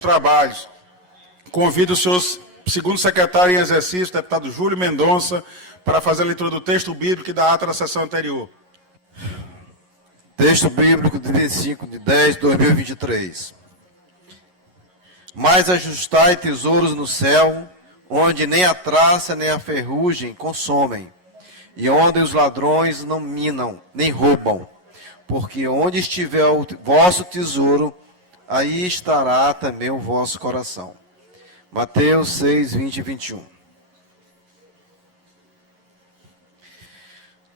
Trabalhos. Convido o senhor segundo secretário em exercício, deputado Júlio Mendonça, para fazer a leitura do texto bíblico e da ata da sessão anterior. Texto bíblico de 25 de 10 de 2023. Mas ajustai tesouros no céu, onde nem a traça nem a ferrugem consomem, e onde os ladrões não minam, nem roubam. Porque onde estiver o vosso tesouro, aí estará também o vosso coração. Mateus 6, 20 e 21.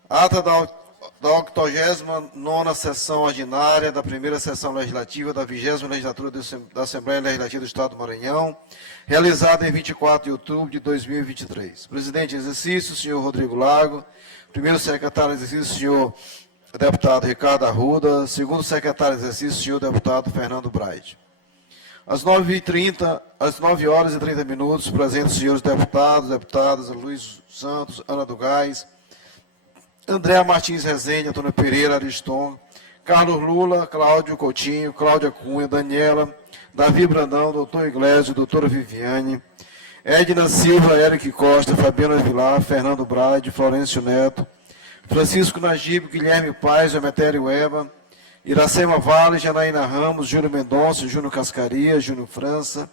Ata da 89ª sessão ordinária da primeira sessão legislativa da 20ª legislatura da Assembleia Legislativa do Estado do Maranhão, realizada em 24 de outubro de 2023. Presidente em exercício, senhor Rodrigo Lago. Primeiro secretário em exercício, senhor deputado Ricardo Arruda. Segundo secretário em exercício, senhor deputado Fernando Braide. Às 9h30, às 9 horas e 30 minutos, presentes os senhores deputadas Luiz Santos, Ana do Gás, André Martins Rezende, Antônio Pereira, Ariston, Carlos Lula, Cláudio Coutinho, Cláudia Cunha, Daniela, Davi Brandão, doutor Iglesias, doutora Viviane, Edna Silva, Eric Costa, Fabiana Vilar, Fernando Braide, Florencio Neto, Francisco Najib, Guilherme Paes, Emetério Eba, Iracema Vale, Janaína Ramos, Júlio Mendonça, Júnior Cascaria, Júnior França,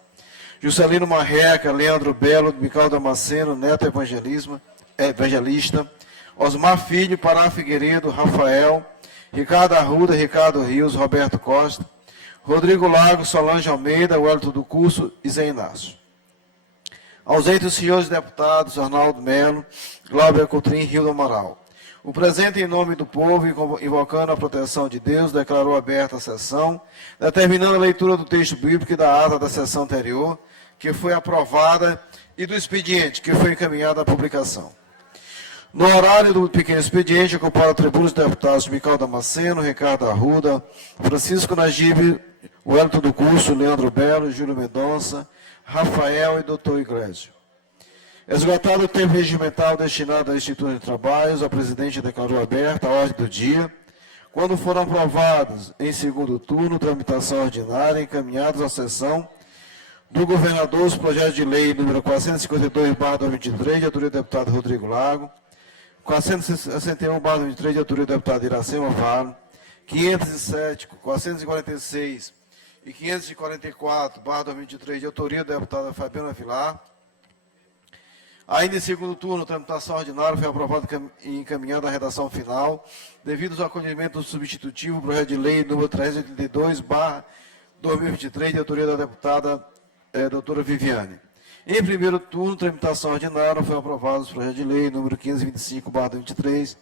Juscelino Marreca, Leandro Belo, Micael Damasceno, Neto Evangelista, Osmar Filho, Pará Figueiredo, Rafael, Ricardo Arruda, Ricardo Rios, Roberto Costa, Rodrigo Lago, Solange Almeida, Wellington do Curso e Zé Inácio. Ausente os senhores deputados Arnaldo Melo, Glauber Coutrin e Rio do Amaral. O presente, em nome do povo, invocando a proteção de Deus, declarou aberta a sessão, determinando a leitura do texto bíblico e da ata da sessão anterior, que foi aprovada, e do expediente, que foi encaminhado à publicação. No horário do pequeno expediente, ocupado a tribuna os deputados Micael Damasceno, Ricardo Arruda, Francisco Najib, Wellington do Curso, Leandro Belo, Júlio Mendonça, Rafael e doutor Iglesias. Esgotado o tempo regimental destinado à Instituto de Trabalhos, a presidente declarou aberta a ordem do dia, quando foram aprovados em segundo turno, tramitação ordinária, encaminhados à sessão do governador os projetos de lei número 452/2023, de autoria do deputado Rodrigo Lago, 461/2023, de autoria do deputado Iracema Vale, 507, 446 e 544/2023, de autoria da deputada Fabiana Vilar. Ainda em segundo turno, a tramitação ordinária foi aprovada e encaminhada à redação final, devido ao acolhimento do substitutivo, projeto de lei número 382/2023, de autoria da deputada doutora Viviane. Em primeiro turno, tramitação ordinária, foi aprovado o projeto de lei número 525/2023,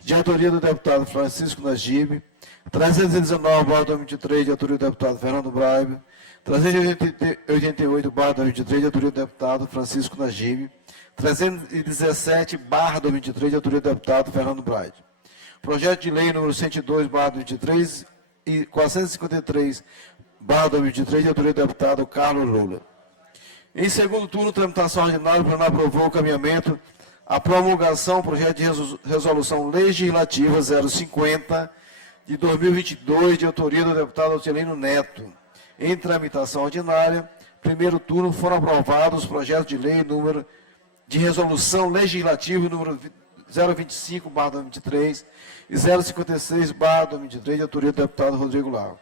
de autoria do deputado Francisco Najib, 319/2023, de autoria do deputado Fernando Braide, 388/2023, de autoria do deputado Francisco Najib, 317/2023, de autoria do deputado Fernando Braide. Projeto de lei número 102/2023 e 453/2023, de autoria do deputado Carlos Lula. Em segundo turno, tramitação ordinária, o plenário aprovou o caminhamento à promulgação do projeto de resolução legislativa 050 de 2022, de autoria do deputado Ocelino Neto. Em tramitação ordinária, primeiro turno, foram aprovados os projetos de lei número de resolução legislativa número 025/2023 e 056/2023, de autoria do deputado Rodrigo Lago.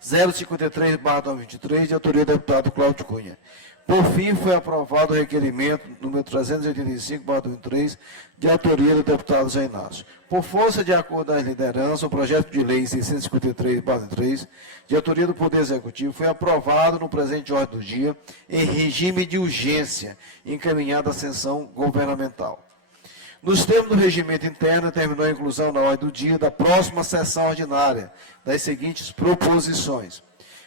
053/2023, de autoria do deputado Cláudio Cunha. Por fim, foi aprovado o requerimento número 385/2023, de autoria do deputado Zé Inácio. Por força de acordo das lideranças, o projeto de lei 653/2023, de autoria do Poder Executivo, foi aprovado no presente ordem do dia, em regime de urgência, encaminhado à sessão governamental. Nos termos do regimento interno, determinou a inclusão na ordem do dia da próxima sessão ordinária das seguintes proposições.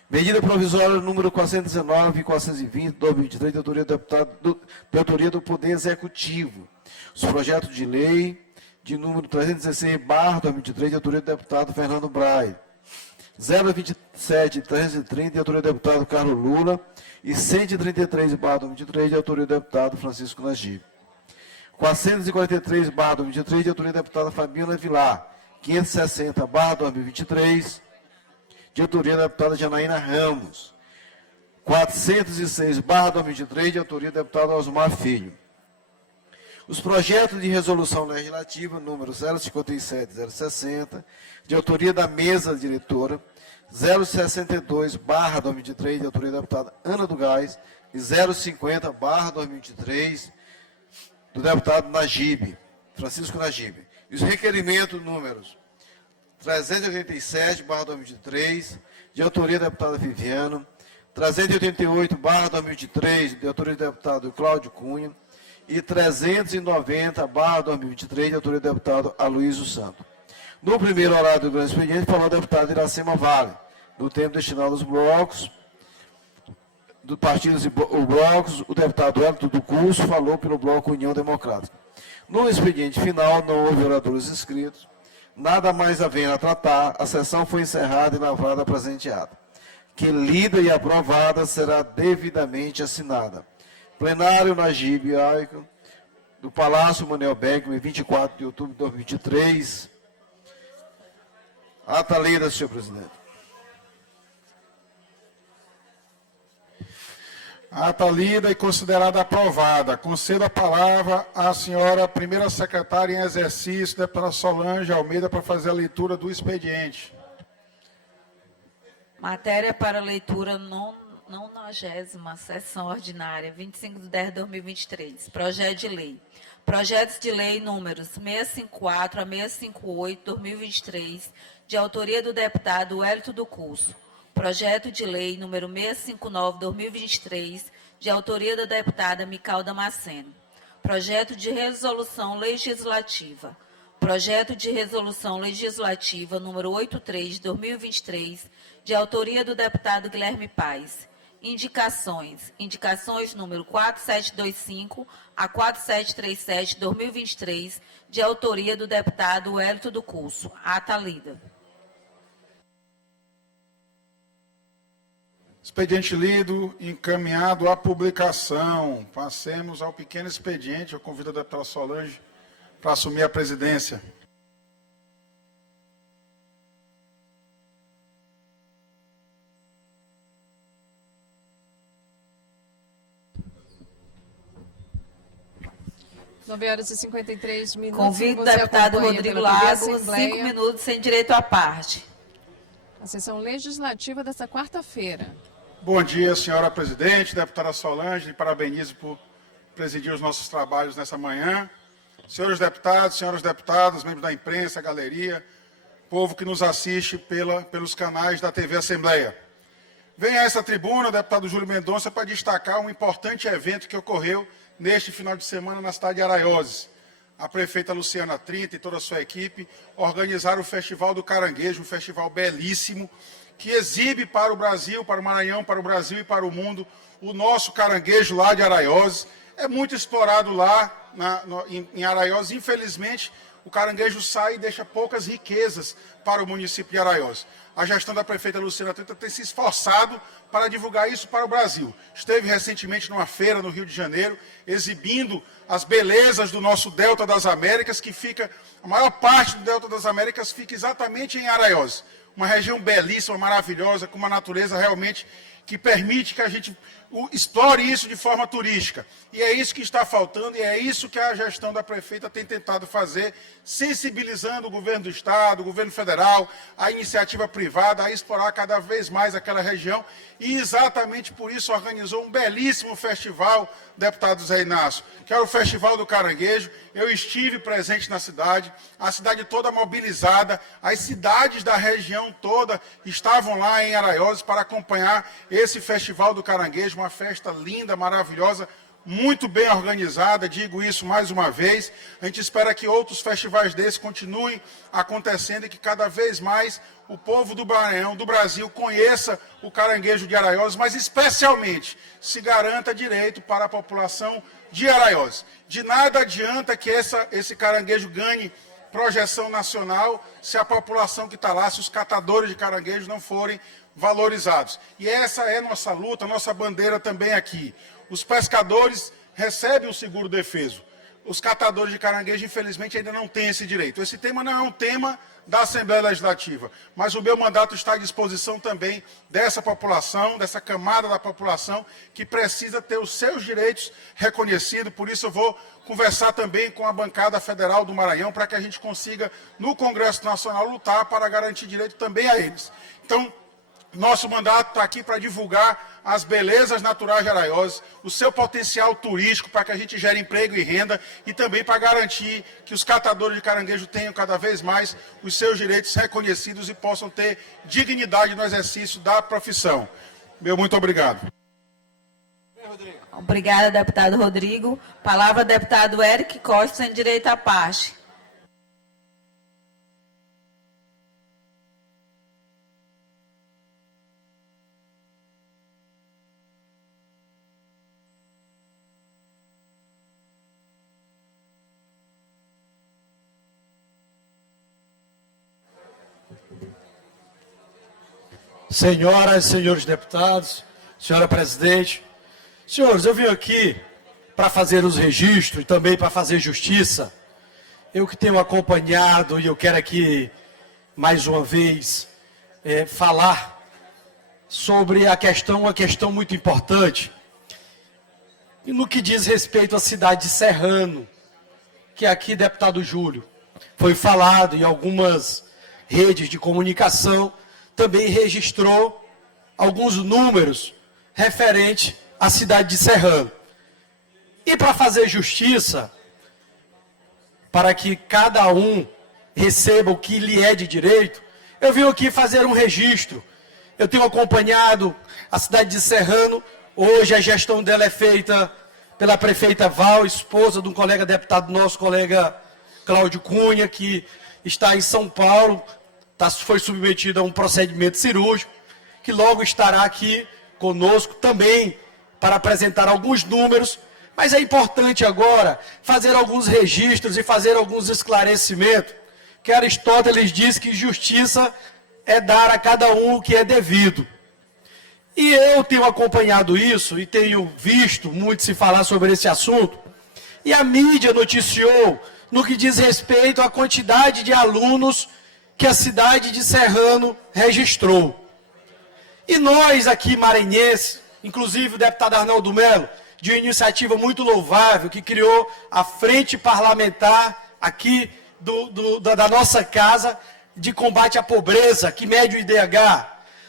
Medida provisória número 419 e 420, 2023, de autoria do Poder Executivo. Os projetos de lei de número 316/2023, de autoria do deputado Fernando Braide. 027 e 330, de autoria do deputado Carlos Lula. E 133/2023, de autoria do deputado Francisco Najib. 443/2023, de autoria da deputada Fabiana Vilar. 560/2023, de autoria da deputada Janaína Ramos. 406/2023, de autoria do deputado Osmar Filho. Os projetos de resolução legislativa número 057-060, de autoria da mesa diretora, 062/2023, de autoria da deputada Ana do Gás, e 050/2023, do deputado Najib, Francisco Najib. E os requerimentos números 387/2023, de autoria da deputada Viviano, 388/2023, de autoria do deputado Cláudio Cunha, e 390/2023, de autoria do deputado Aloysio Santos. No primeiro horário do grande expediente, falou o deputado Iracema Vale, do tempo destinado aos blocos, do partidos e blocos, o deputado Hélito do Curso falou pelo bloco União Democrática. No expediente final, não houve oradores inscritos, nada mais havendo a tratar, a sessão foi encerrada e lavrada presenteada, que lida e aprovada será devidamente assinada. Plenário Najib Aico, do Palácio Manuel Beckman, 24 de outubro de 2023. Ata lida, senhor presidente. Ata lida e considerada aprovada. Concedo a palavra à senhora primeira secretária em exercício, deputada Solange Almeida, para fazer a leitura do expediente. Matéria para leitura 90ª sessão ordinária, 25/10/2023. Projeto de lei. Projetos de lei números 654 a 658/2023, de autoria do deputado Hélito do Curso. Projeto de lei número 659/2023, de autoria da deputada Mical Damasceno. Projeto de resolução legislativa. Projeto de resolução legislativa número 83/2023, de autoria do deputado Guilherme Paes. Indicações. Indicações número 4725 a 4737/2023, de autoria do deputado Hélito do Curso. Ata lida. Expediente lido, encaminhado à publicação. Passemos ao pequeno expediente. Eu convido a deputada Solange para assumir a presidência. Nove horas e 53 minutos. Convido o deputado Rodrigo Lagos, 5 minutos sem direito à parte. A sessão legislativa desta quarta-feira. Bom dia, senhora presidente, deputada Solange, lhe parabenizo por presidir os nossos trabalhos nessa manhã. Senhores deputados, senhoras deputadas, membros da imprensa, galeria, povo que nos assiste pelos canais da TV Assembleia. Venho a essa tribuna, deputado Júlio Mendonça, para destacar um importante evento que ocorreu neste final de semana na cidade de Araioses. A prefeita Luciana Trinta e toda a sua equipe organizaram o Festival do Caranguejo, um festival belíssimo, que exibe para o Brasil, para o Maranhão, para o Brasil e para o mundo, o nosso caranguejo lá de Araioses. É muito explorado lá em Araioses. Infelizmente, o caranguejo sai e deixa poucas riquezas para o município de Araioses. A gestão da prefeita Luciana Trinta tem se esforçado para divulgar isso para o Brasil. Esteve recentemente numa feira no Rio de Janeiro, exibindo as belezas do nosso Delta das Américas, a maior parte do Delta das Américas fica exatamente em Araioses. Uma região belíssima, maravilhosa, com uma natureza realmente que permite que a gente explore isso de forma turística. E é isso que está faltando, e é isso que a gestão da prefeita tem tentado fazer, sensibilizando o governo do Estado, o governo federal, a iniciativa privada, a explorar cada vez mais aquela região. E exatamente por isso organizou um belíssimo festival, deputado Zé Inácio, que é o Festival do Caranguejo. Eu estive presente na cidade, a cidade toda mobilizada, as cidades da região toda estavam lá em Araioses para acompanhar esse Festival do Caranguejo, uma festa linda, maravilhosa, muito bem organizada, digo isso mais uma vez. A gente espera que outros festivais desses continuem acontecendo e que cada vez mais o povo do Maranhão, do Brasil, conheça o caranguejo de Araioses, mas especialmente se garanta direito para a população de Araioses. De nada adianta que esse caranguejo ganhe projeção nacional se a população que está lá, se os catadores de caranguejo não forem valorizados. E essa é nossa luta, nossa bandeira também aqui. Os pescadores recebem o seguro defeso, os catadores de caranguejo, infelizmente, ainda não têm esse direito. Esse tema não é um tema da Assembleia Legislativa, mas o meu mandato está à disposição também dessa população, dessa camada da população, que precisa ter os seus direitos reconhecidos. Por isso eu vou conversar também com a bancada federal do Maranhão, para que a gente consiga, no Congresso Nacional, lutar para garantir direito também a eles. Então, nosso mandato está aqui para divulgar as belezas naturais de Araiós, o seu potencial turístico, para que a gente gere emprego e renda, e também para garantir que os catadores de caranguejo tenham cada vez mais os seus direitos reconhecidos e possam ter dignidade no exercício da profissão. Meu muito obrigado. Obrigada, deputado Rodrigo. Palavra, deputado Eric Costa, sem direito à parte. Senhoras e senhores deputados, senhora presidente, senhores, eu vim aqui para fazer os registros e também para fazer justiça. Eu que tenho acompanhado e eu quero aqui, mais uma vez, falar sobre uma questão muito importante, no que diz respeito à cidade de Serrano, que aqui, deputado Júlio, foi falado em algumas redes de comunicação, também registrou alguns números referentes à cidade de Serrano. E para fazer justiça, para que cada um receba o que lhe é de direito, eu vim aqui fazer um registro. Eu tenho acompanhado a cidade de Serrano. Hoje a gestão dela é feita pela prefeita Val, esposa de um colega deputado nosso, colega Cláudio Cunha, que está em São Paulo, foi submetida a um procedimento cirúrgico, que logo estará aqui conosco também para apresentar alguns números, mas é importante agora fazer alguns registros e fazer alguns esclarecimentos, que Aristóteles diz que justiça é dar a cada um o que é devido. E eu tenho acompanhado isso e tenho visto muito se falar sobre esse assunto, e a mídia noticiou no que diz respeito à quantidade de alunos que a cidade de Serrano registrou. E nós aqui, maranhenses, inclusive o deputado Arnaldo Melo, de uma iniciativa muito louvável, que criou a frente parlamentar aqui da nossa casa de combate à pobreza, que mede o IDH.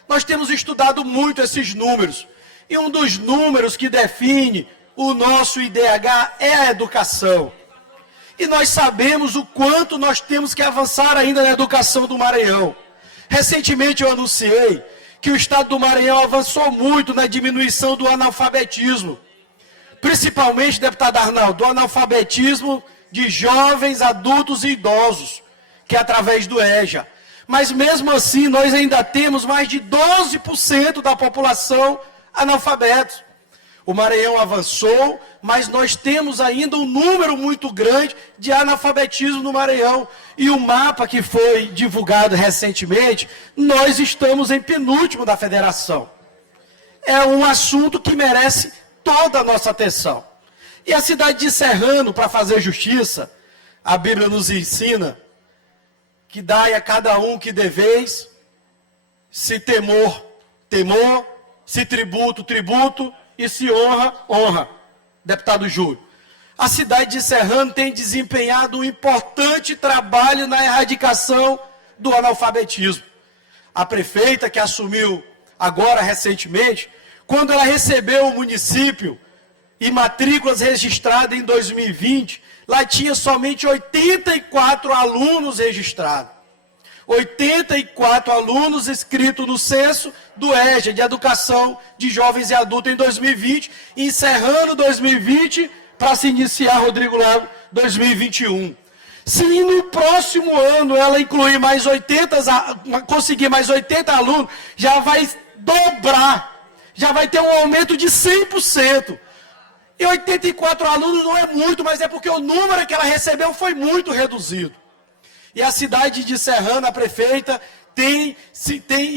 Nós temos estudado muito esses números. E um dos números que define o nosso IDH é a educação. E nós sabemos o quanto nós temos que avançar ainda na educação do Maranhão. Recentemente eu anunciei que o estado do Maranhão avançou muito na diminuição do analfabetismo. Principalmente, deputado Arnaldo, do analfabetismo de jovens, adultos e idosos, que é através do EJA. Mas mesmo assim, nós ainda temos mais de 12% da população analfabetos. O Maranhão avançou, mas nós temos ainda um número muito grande de analfabetismo no Maranhão. E o mapa que foi divulgado recentemente, nós estamos em penúltimo da federação. É um assunto que merece toda a nossa atenção. E a cidade de Serrano, para fazer justiça, a Bíblia nos ensina que dai a cada um que deveis, se temor, temor, se tributo, tributo, e se honra, honra. Deputado Júlio, a cidade de Serrano tem desempenhado um importante trabalho na erradicação do analfabetismo. A prefeita que assumiu agora recentemente, quando ela recebeu o município e matrículas registradas em 2020, lá tinha somente 84 alunos registrados. 84 alunos inscritos no censo do EJA, de Educação de Jovens e Adultos, em 2020, encerrando 2020 para se iniciar, Rodrigo Lago, 2021. Se no próximo ano ela incluir mais 80, conseguir mais 80 alunos, já vai dobrar, já vai ter um aumento de 100%. E 84 alunos não é muito, mas é porque o número que ela recebeu foi muito reduzido. E a cidade de Serrano, a prefeita, tem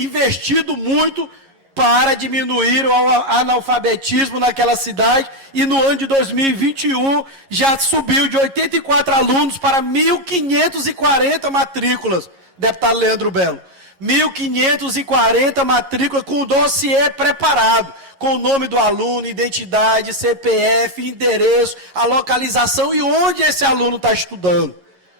investido muito para diminuir o analfabetismo naquela cidade, e no ano de 2021 já subiu de 84 alunos para 1.540 matrículas, deputado Leandro Belo. 1.540 matrículas com o dossiê preparado, com o nome do aluno, identidade, CPF, endereço, a localização e onde esse aluno está estudando.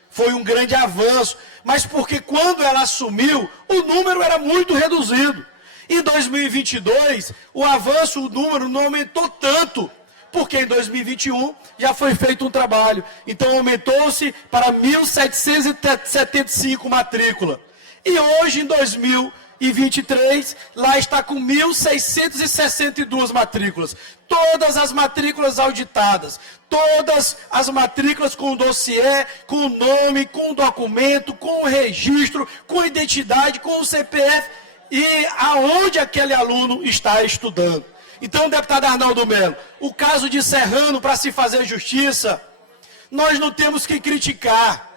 Foi um grande avanço, mas porque quando ela assumiu, o número era muito reduzido. Em 2022, o avanço, o número não aumentou tanto, porque em 2021 já foi feito um trabalho. Então aumentou-se para 1.775 matrícula. E hoje, em 2023, lá está com 1.662 matrículas. Todas as matrículas auditadas, todas as matrículas com dossiê, com nome, com documento, com registro, com identidade, com o CPF e aonde aquele aluno está estudando. Então, deputado Arnaldo Melo, o caso de Serrano, para se fazer justiça, nós não temos que criticar.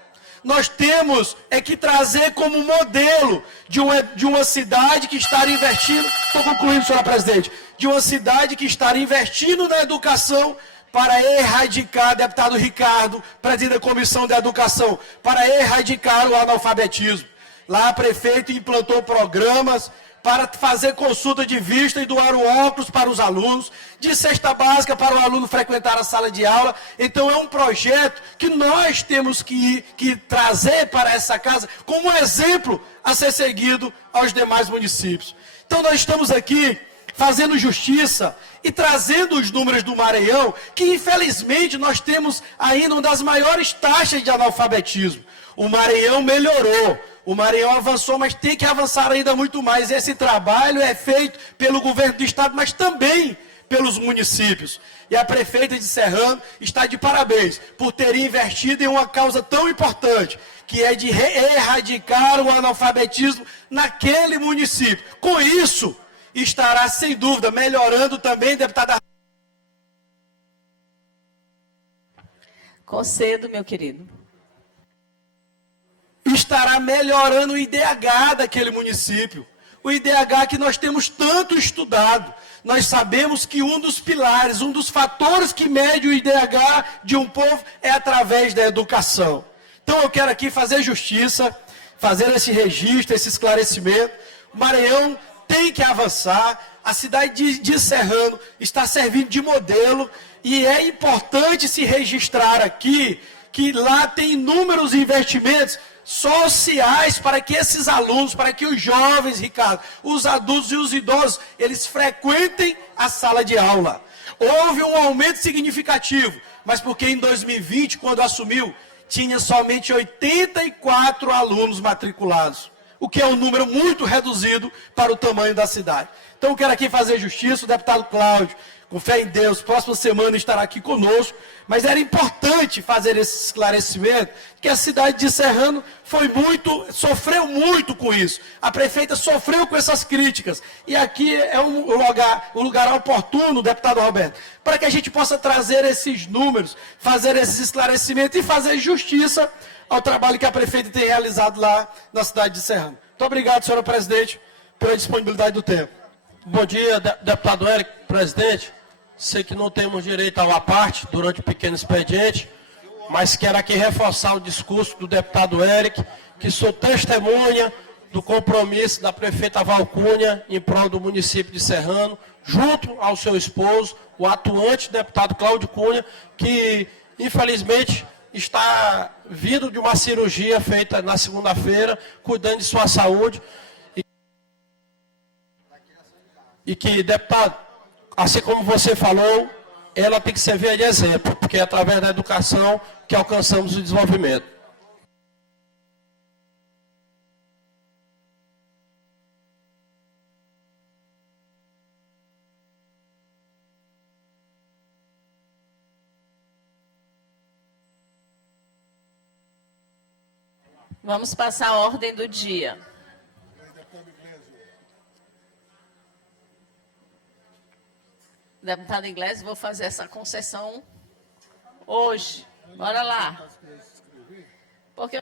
Nós temos que trazer como modelo de uma cidade que está investindo, estou concluindo, senhora presidente, de uma cidade que está investindo na educação para erradicar, deputado Ricardo, presidente da Comissão da Educação, para erradicar o analfabetismo. Lá a prefeita implantou programas para fazer consulta de vista e doar o óculos para os alunos, de cesta básica para o aluno frequentar a sala de aula. Então é um projeto que nós temos que trazer para essa casa como um exemplo a ser seguido aos demais municípios. Então nós estamos aqui fazendo justiça e trazendo os números do Maranhão, que infelizmente nós temos ainda uma das maiores taxas de analfabetismo. O Maranhão melhorou. O Maranhão avançou, mas tem que avançar ainda muito mais. Esse trabalho é feito pelo governo do estado, mas também pelos municípios. E a prefeita de Serrano está de parabéns por ter investido em uma causa tão importante, que é de erradicar o analfabetismo naquele município. Com isso, estará, sem dúvida, melhorando também, deputada. Concedo, meu querido. Estará melhorando o IDH daquele município. O IDH que nós temos tanto estudado. Nós sabemos que um dos pilares, um dos fatores que mede o IDH de um povo é através da educação. Então eu quero aqui fazer justiça, fazer esse registro, esse esclarecimento. O Maranhão tem que avançar. A cidade de Serrano está servindo de modelo e é importante se registrar aqui que lá tem inúmeros investimentos sociais para que esses alunos, para que os jovens, Ricardo, os adultos e os idosos, eles frequentem a sala de aula. Houve um aumento significativo, mas porque em 2020, quando assumiu, tinha somente 84 alunos matriculados, o que é um número muito reduzido para o tamanho da cidade. Então eu quero aqui fazer justiça, o deputado Cláudio, com fé em Deus, próxima semana estará aqui conosco, mas era importante fazer esse esclarecimento, que a cidade de Serrano sofreu muito com isso. A prefeita sofreu com essas críticas. E aqui é um lugar oportuno, deputado Roberto, para que a gente possa trazer esses números, fazer esses esclarecimentos e fazer justiça ao trabalho que a prefeita tem realizado lá na cidade de Serrano. Muito obrigado, senhora presidente, pela disponibilidade do tempo. Bom dia, deputado Érico, presidente. Sei que não temos direito a uma parte durante o pequeno expediente, mas quero aqui reforçar o discurso do deputado Érico, que sou testemunha do compromisso da prefeita Valcúnia em prol do município de Serrano, junto ao seu esposo, o atuante deputado Cláudio Cunha, que infelizmente está vindo de uma cirurgia feita na segunda-feira, cuidando de sua saúde. E que, deputado, assim como você falou, ela tem que servir de exemplo, porque é através da educação que alcançamos o desenvolvimento. Vamos passar a ordem do dia. Deputado Inglês, vou fazer essa concessão hoje. Bora lá. Porque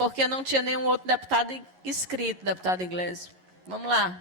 porque não tinha nenhum outro deputado inscrito, deputado Iglesias. Vamos lá.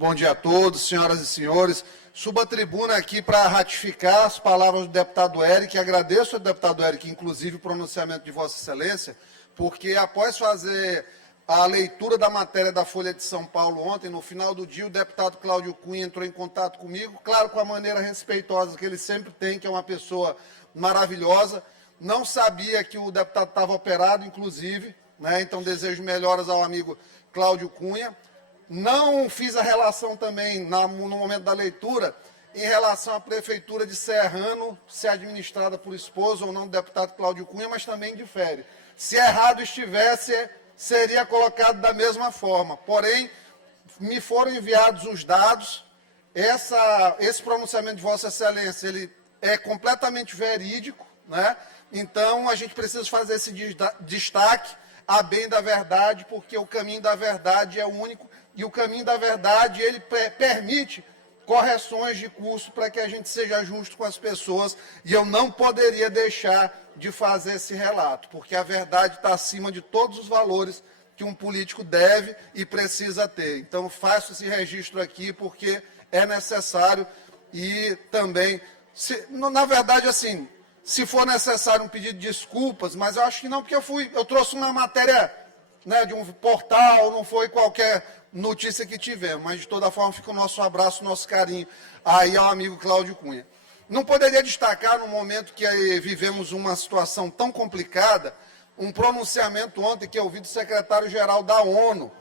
Bom dia a todos, senhoras e senhores. Subo a tribuna aqui para ratificar as palavras do deputado Eric. Agradeço ao deputado Eric, inclusive, o pronunciamento de Vossa Excelência, porque após fazer a leitura da matéria da Folha de São Paulo ontem, no final do dia, o deputado Cláudio Cunha entrou em contato comigo, claro, com a maneira respeitosa que ele sempre tem, que é uma pessoa maravilhosa. Não sabia que o deputado estava operado, inclusive, né? Então desejo melhoras ao amigo Cláudio Cunha. Não fiz a relação também, no momento da leitura, em relação à Prefeitura de Serrano, se administrada por esposo ou não do deputado Cláudio Cunha, mas também difere. Se errado estivesse, seria colocado da mesma forma. Porém, me foram enviados os dados. Esse pronunciamento de Vossa Excelência, ele é completamente verídico, né? Então, a gente precisa fazer esse destaque a bem da verdade, porque o caminho da verdade é o único. E o caminho da verdade, ele permite correções de curso para que a gente seja justo com as pessoas. E eu não poderia deixar de fazer esse relato, porque a verdade está acima de todos os valores que um político deve e precisa ter. Então, faço esse registro aqui porque é necessário e também, na verdade, assim, se for necessário um pedido de desculpas, mas eu acho que não, porque eu trouxe uma matéria, né, de um portal, não foi qualquer notícia que tivemos, mas de toda forma fica o nosso abraço, o nosso carinho aí ao amigo Cláudio Cunha. Não poderia destacar, no momento que vivemos uma situação tão complicada, um pronunciamento ontem que eu ouvi do secretário-geral da ONU,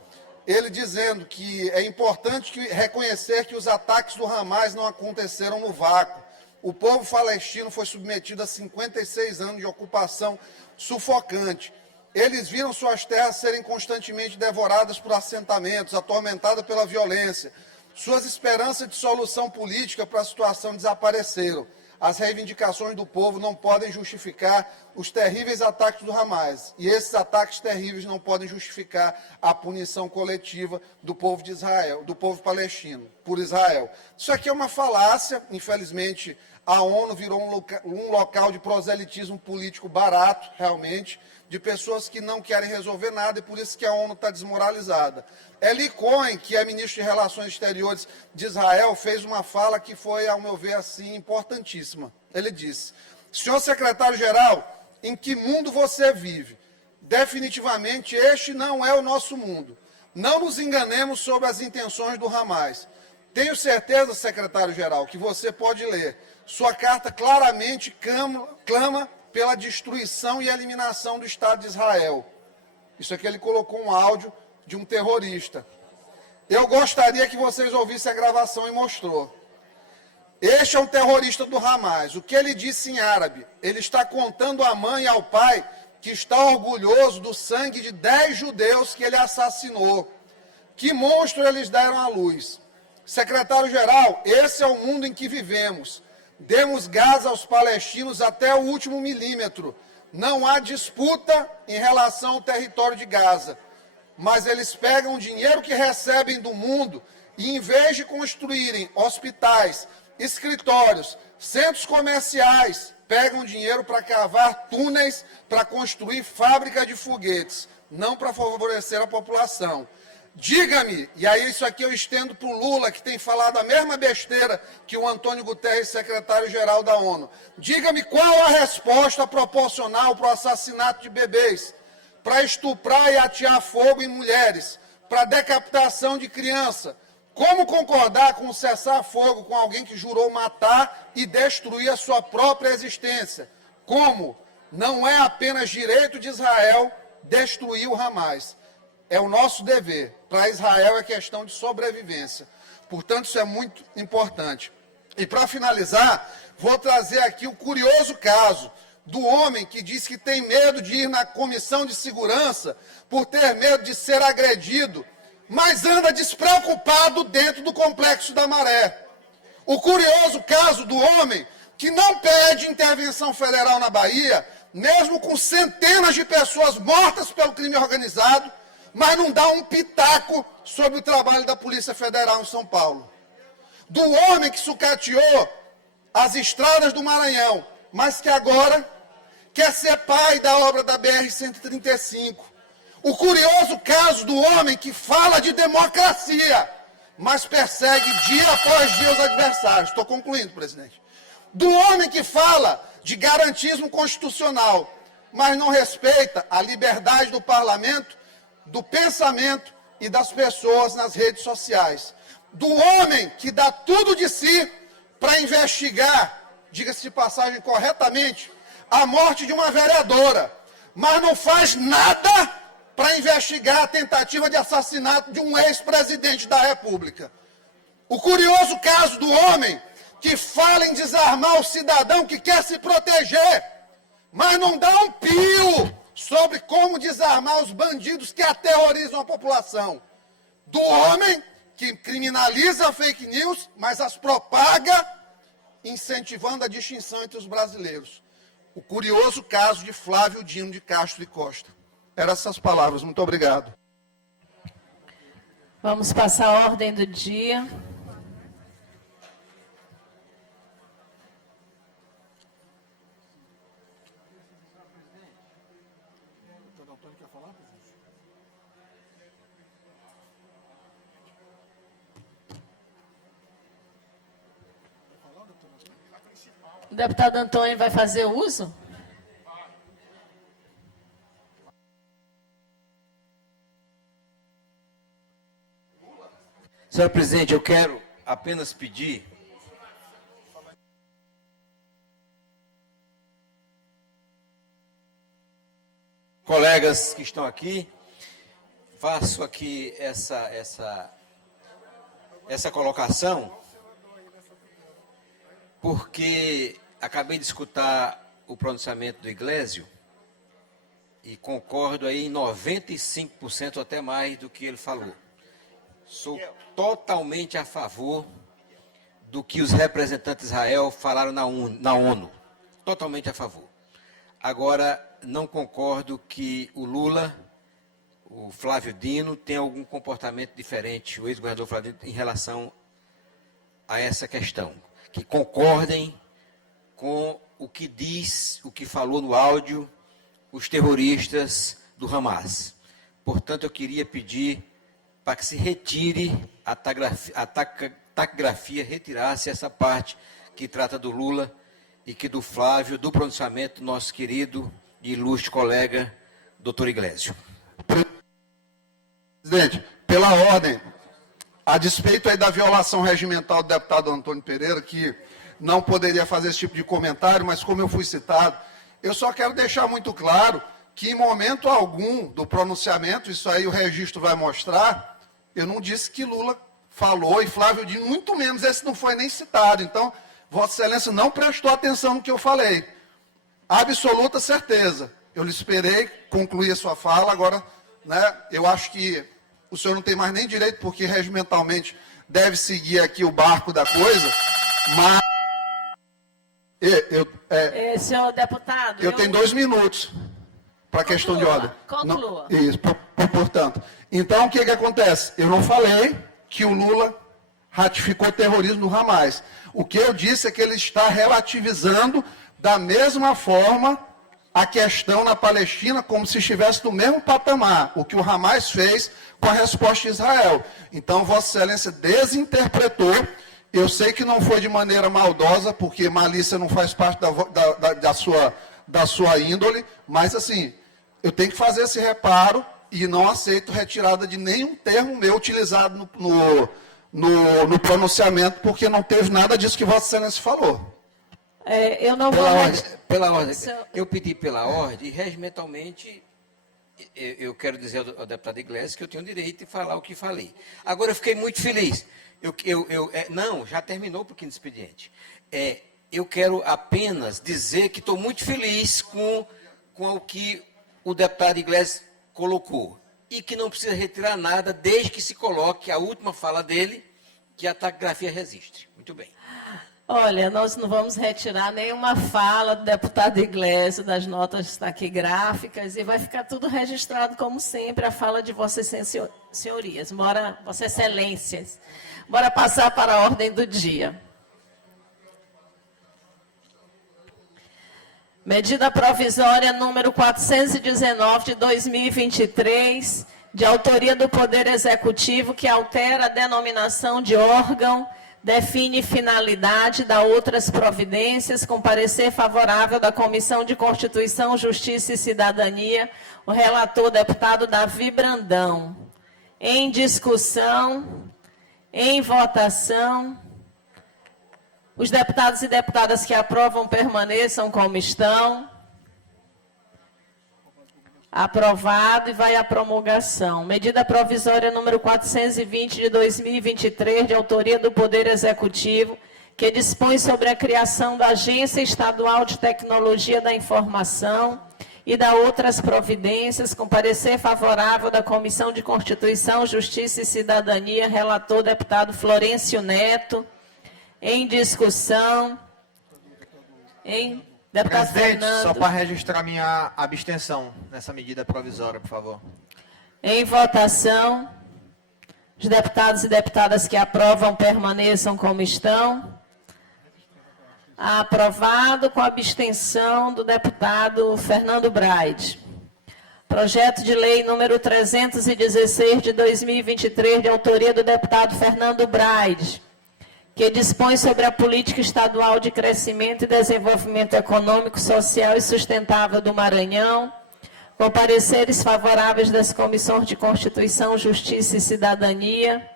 ele dizendo que é importante reconhecer que os ataques do Hamas não aconteceram no vácuo. O povo palestino foi submetido a 56 anos de ocupação sufocante. Eles viram suas terras serem constantemente devoradas por assentamentos, atormentadas pela violência. Suas esperanças de solução política para a situação desapareceram. As reivindicações do povo não podem justificar os terríveis ataques do Hamas. E esses ataques terríveis não podem justificar a punição coletiva do povo de Israel, do povo palestino, por Israel. Isso aqui é uma falácia. Infelizmente, a ONU virou um local de proselitismo político barato, realmente, de pessoas que não querem resolver nada, e por isso que a ONU está desmoralizada. Eli Cohen, que é ministro de Relações Exteriores de Israel, fez uma fala que foi, ao meu ver, assim, importantíssima. Ele disse: senhor secretário-geral, em que mundo você vive? Definitivamente, este não é o nosso mundo. Não nos enganemos sobre as intenções do Hamas. Tenho certeza, secretário-geral, que você pode ler. Sua carta claramente clama pela destruição e eliminação do Estado de Israel. Isso aqui ele colocou um áudio de um terrorista. Eu gostaria que vocês ouvissem a gravação e mostrou. Este é um terrorista do Hamas. O que ele disse em árabe? Ele está contando à mãe e ao pai que está orgulhoso do sangue de 10 judeus que ele assassinou. Que monstro eles deram à luz. Secretário-geral, esse é o mundo em que vivemos. Demos gás aos palestinos até o último milímetro. Não há disputa em relação ao território de Gaza. Mas eles pegam o dinheiro que recebem do mundo e, em vez de construírem hospitais, escritórios, centros comerciais, pegam dinheiro para cavar túneis, para construir fábrica de foguetes, não para favorecer a população. Diga-me, e aí isso aqui eu estendo para o Lula, que tem falado a mesma besteira que o Antônio Guterres, secretário-geral da ONU. Diga-me qual a resposta proporcional para o assassinato de bebês, para estuprar e atear fogo em mulheres, para decapitação de criança. Como concordar com o cessar-fogo com alguém que jurou matar e destruir a sua própria existência? Como? Não é apenas direito de Israel destruir o Hamas. É o nosso dever. Para Israel é questão de sobrevivência. Portanto, isso é muito importante. E para finalizar, vou trazer aqui o curioso caso do homem que diz que tem medo de ir na comissão de segurança por ter medo de ser agredido, mas anda despreocupado dentro do Complexo da Maré. O curioso caso do homem que não pede intervenção federal na Bahia, mesmo com centenas de pessoas mortas pelo crime organizado, mas não dá um pitaco sobre o trabalho da Polícia Federal em São Paulo. Do homem que sucateou as estradas do Maranhão, mas que agora quer ser pai da obra da BR-135. O curioso caso do homem que fala de democracia, mas persegue dia após dia os adversários. Estou concluindo, presidente. Do homem que fala de garantismo constitucional, mas não respeita a liberdade do parlamento, do pensamento e das pessoas nas redes sociais. Do homem que dá tudo de si para investigar, diga-se de passagem corretamente, a morte de uma vereadora, mas não faz nada para investigar a tentativa de assassinato de um ex-presidente da República. O curioso caso do homem que fala em desarmar o cidadão que quer se proteger, mas não dá um pio sobre como desarmar os bandidos que aterrorizam a população. Do homem que criminaliza a fake news, mas as propaga, incentivando a distinção entre os brasileiros. O curioso caso de Flávio Dino de Castro e Costa. Eram essas palavras. Muito obrigado. Vamos passar a ordem do dia. O deputado Antônio vai fazer uso? Senhor presidente, eu quero apenas pedir colegas que estão aqui, faço aqui essa colocação, porque acabei de escutar o pronunciamento do Iglesio e concordo aí em 95% até mais do que ele falou. Sou totalmente a favor do que os representantes de Israel falaram na ONU. Totalmente a favor. Agora, não concordo que o Lula, o Flávio Dino, tenha algum comportamento diferente, o ex-governador Flávio Dino, em relação a essa questão. Que concordem com o que diz, o que falou no áudio, os terroristas do Hamas. Portanto, eu queria pedir para que se retire a taquigrafia, retirasse essa parte que trata do Lula e que do Flávio, do pronunciamento do nosso querido e ilustre colega, doutor Iglesio. Presidente, pela ordem, a despeito aí da violação regimental do deputado Antônio Pereira, que não poderia fazer esse tipo de comentário, mas como eu fui citado, eu só quero deixar muito claro que em momento algum do pronunciamento, isso aí o registro vai mostrar, eu não disse que Lula falou e Flávio Dino, muito menos, esse não foi nem citado. Então, Vossa Excelência não prestou atenção no que eu falei. Absoluta certeza. Eu lhe esperei concluir a sua fala, agora, né, eu acho que o senhor não tem mais nem direito, porque regimentalmente deve seguir aqui o barco da coisa, mas... Senhor deputado... Eu tenho 2 minutos para a questão de ordem. Conclua. Não, isso, portanto. Então, o que acontece? Eu não falei que o Lula ratificou terrorismo no Hamas. O que eu disse é que ele está relativizando da mesma forma a questão na Palestina, como se estivesse no mesmo patamar, o que o Hamas fez com a resposta de Israel. Então, Vossa Excelência desinterpretou. Eu sei que não foi de maneira maldosa, porque malícia não faz parte da sua índole, mas assim, eu tenho que fazer esse reparo e não aceito retirada de nenhum termo meu utilizado no pronunciamento, porque não teve nada disso que Vossa Excelência falou. Eu não vou... Pela ordem, eu pedi pela ordem, e regimentalmente eu quero dizer ao deputado Iglesias que eu tenho o direito de falar o que falei. Agora, eu fiquei muito feliz. Não, já terminou o pequeno expediente. Eu quero apenas dizer que estou muito feliz com o que o deputado Iglesias colocou. E que não precisa retirar nada, desde que se coloque a última fala dele, que a taquigrafia resiste. Muito bem. Olha, nós não vamos retirar nenhuma fala do deputado Iglesias das notas taquigráficas e vai ficar tudo registrado, como sempre, a fala de vossas senhorias, vossas excelências. Bora passar para a ordem do dia. Medida provisória número 419 de 2023, de autoria do Poder Executivo, que altera a denominação de órgão, define finalidade, dá outras providências, com parecer favorável da Comissão de Constituição, Justiça e Cidadania, o relator deputado Davi Brandão. Em discussão, em votação, os deputados e deputadas que aprovam permaneçam como estão. Aprovado e vai à promulgação. Medida provisória número 420 de 2023, de autoria do Poder Executivo, que dispõe sobre a criação da Agência Estadual de Tecnologia da Informação e dá outras providências, com parecer favorável da Comissão de Constituição, Justiça e Cidadania, relator deputado Florencio Neto. Em discussão. Deputado Presidente, Fernando. só para registrar minha abstenção nessa medida provisória, por favor. Em votação. Os deputados e deputadas que aprovam permaneçam como estão. Aprovado com a abstenção do deputado Fernando Braide. Projeto de lei número 316 de 2023, de autoria do deputado Fernando Braide, que dispõe sobre a política estadual de crescimento e desenvolvimento econômico, social e sustentável do Maranhão, com pareceres favoráveis das comissões de Constituição, Justiça e Cidadania.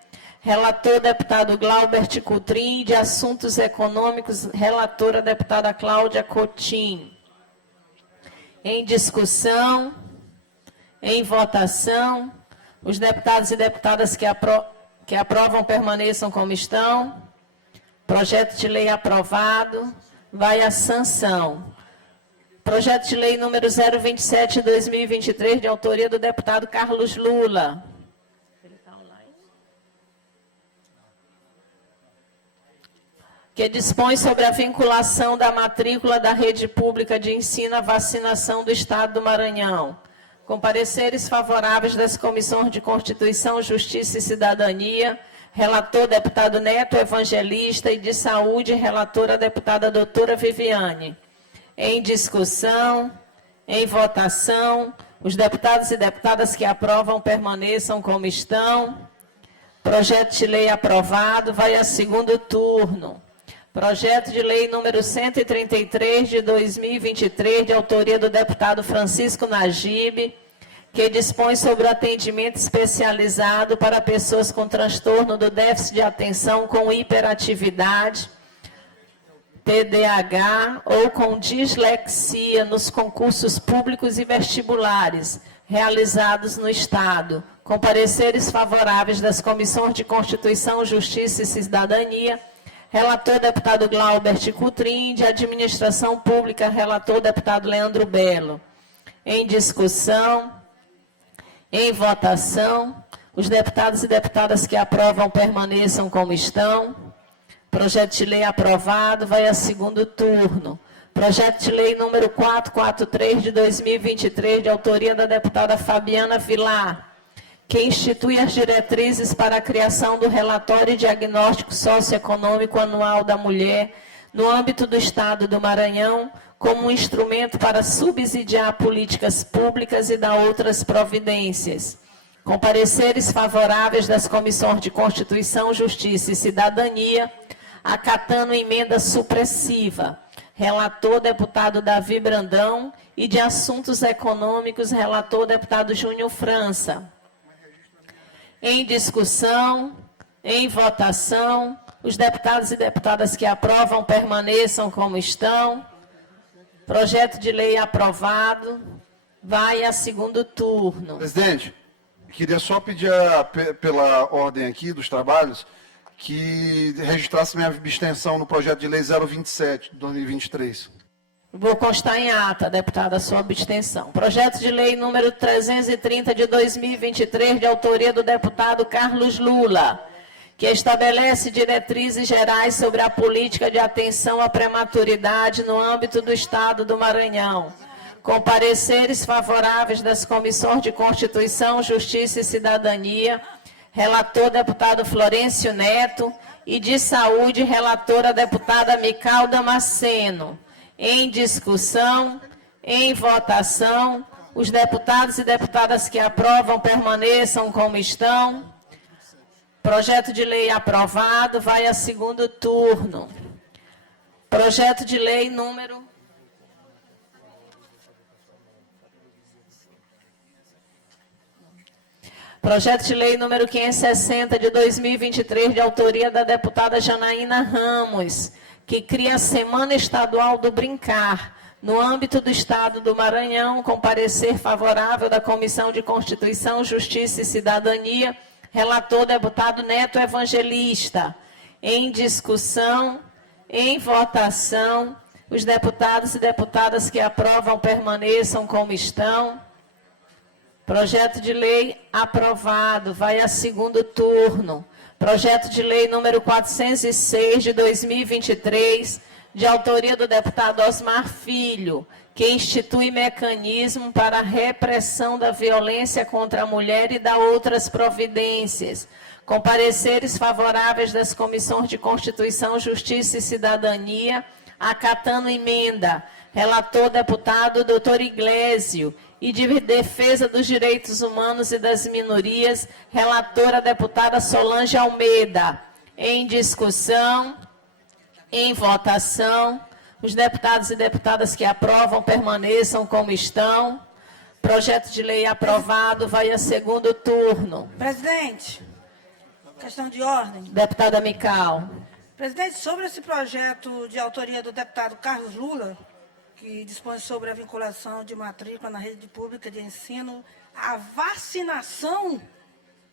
Relator, deputado Glaubert Coutrin, de Assuntos Econômicos, relatora, deputada Cláudia Cotim. Em discussão, em votação, os deputados e deputadas que aprovam permaneçam como estão. Projeto de lei aprovado, vai à sanção. Projeto de lei número 027 de 2023, de autoria do deputado Carlos Lula. Que dispõe sobre a vinculação da matrícula da rede pública de ensino à vacinação do Estado do Maranhão, com pareceres favoráveis das comissões de Constituição, Justiça e Cidadania. Relator, deputado Neto Evangelista, e de Saúde, relatora, deputada doutora Viviane. Em discussão, em votação, os deputados e deputadas que aprovam permaneçam como estão. Projeto de lei aprovado, vai a segundo turno. Projeto de lei número 133 de 2023, de autoria do deputado Francisco Najib, que dispõe sobre o atendimento especializado para pessoas com transtorno do déficit de atenção com hiperatividade, TDAH ou com dislexia nos concursos públicos e vestibulares realizados no Estado, com pareceres favoráveis das comissões de Constituição, Justiça e Cidadania. Relator, deputado Glaubert Coutrin, de Administração Pública, relator, deputado Leandro Belo. Em discussão. Em votação, os deputados e deputadas que aprovam permaneçam como estão. Projeto de lei aprovado, vai a segundo turno. Projeto de lei número 443 de 2023, de autoria da deputada Fabiana Vilar, que institui as diretrizes para a criação do relatório diagnóstico socioeconômico anual da mulher no âmbito do Estado do Maranhão, como um instrumento para subsidiar políticas públicas e dar outras providências. Com pareceres favoráveis das comissões de Constituição, Justiça e Cidadania, acatando emenda supressiva. Relator, deputado Davi Brandão, e de Assuntos Econômicos, relator, deputado Júnior França. Em discussão, em votação, os deputados e deputadas que aprovam permaneçam como estão. Projeto de lei aprovado, vai a segundo turno. Presidente, queria só pedir pela ordem aqui dos trabalhos que registrasse minha abstenção no projeto de lei 027 de 2023. Vou constar em ata, deputada, a sua abstenção. Projeto de lei número 330 de 2023, de autoria do deputado Carlos Lula, que estabelece diretrizes gerais sobre a política de atenção à prematuridade no âmbito do Estado do Maranhão, com pareceres favoráveis das comissões de Constituição, Justiça e Cidadania, relator deputado Florencio Neto, e de Saúde, relatora deputada Mical Damasceno. Em discussão, em votação, os deputados e deputadas que aprovam permaneçam como estão. Projeto de lei aprovado, vai a segundo turno. Projeto de lei número... Projeto de lei número 560 de 2023, de autoria da deputada Janaína Ramos, que cria a Semana Estadual do Brincar, no âmbito do Estado do Maranhão, com parecer favorável da Comissão de Constituição, Justiça e Cidadania, relator deputado Neto Evangelista. Em discussão, em votação, os deputados e deputadas que aprovam permaneçam como estão. Projeto de lei aprovado, vai a segundo turno. Projeto de lei número 406 de 2023, de autoria do deputado Osmar Filho, que institui mecanismo para a repressão da violência contra a mulher e dá outras providências, com pareceres favoráveis das comissões de Constituição, Justiça e Cidadania, acatando emenda. Relator deputado doutor Iglesio, e de Defesa dos Direitos Humanos e das Minorias, relatora deputada Solange Almeida. Em discussão, em votação, os deputados e deputadas que aprovam permaneçam como estão. Projeto de lei aprovado, vai a segundo turno. Presidente, questão de ordem. Deputada Mical. Presidente, sobre esse projeto de autoria do deputado Carlos Lula, que dispõe sobre a vinculação de matrícula na rede pública de ensino, a vacinação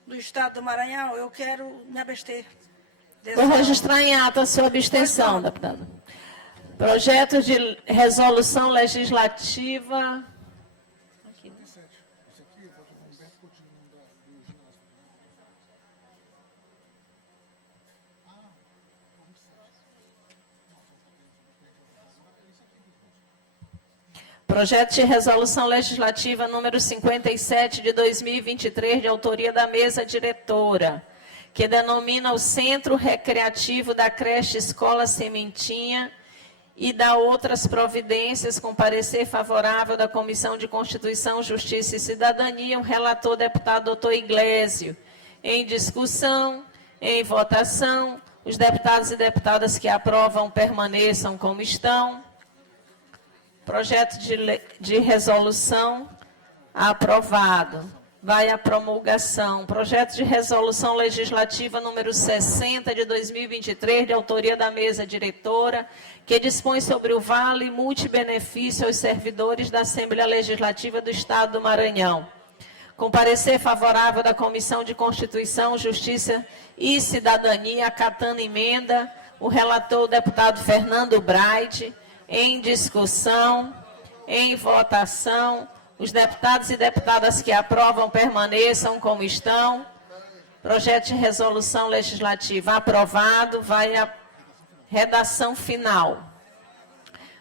do Estado do Maranhão, eu quero me abster. Vou registrar em ata a sua abstenção, deputada. Projeto de resolução legislativa... Aqui. Projeto de resolução legislativa número 57 de 2023, de autoria da mesa diretora, que denomina o Centro Recreativo da Creche Escola Sementinha e dá outras providências com parecer favorável da Comissão de Constituição, Justiça e Cidadania, o relator deputado doutor Iglesio. Em discussão, em votação, os deputados e deputadas que aprovam permaneçam como estão. Projeto de resolução aprovado. Vai à promulgação. Projeto de resolução legislativa número 60 de 2023, de autoria da mesa diretora, que dispõe sobre o vale multibenefício aos servidores da Assembleia Legislativa do Estado do Maranhão. Com parecer favorável da Comissão de Constituição, Justiça e Cidadania, acatando emenda, o relator, o deputado Fernando Braide. Em discussão, em votação, os deputados e deputadas que aprovam permaneçam como estão. Projeto de resolução legislativa aprovado, vai à redação final.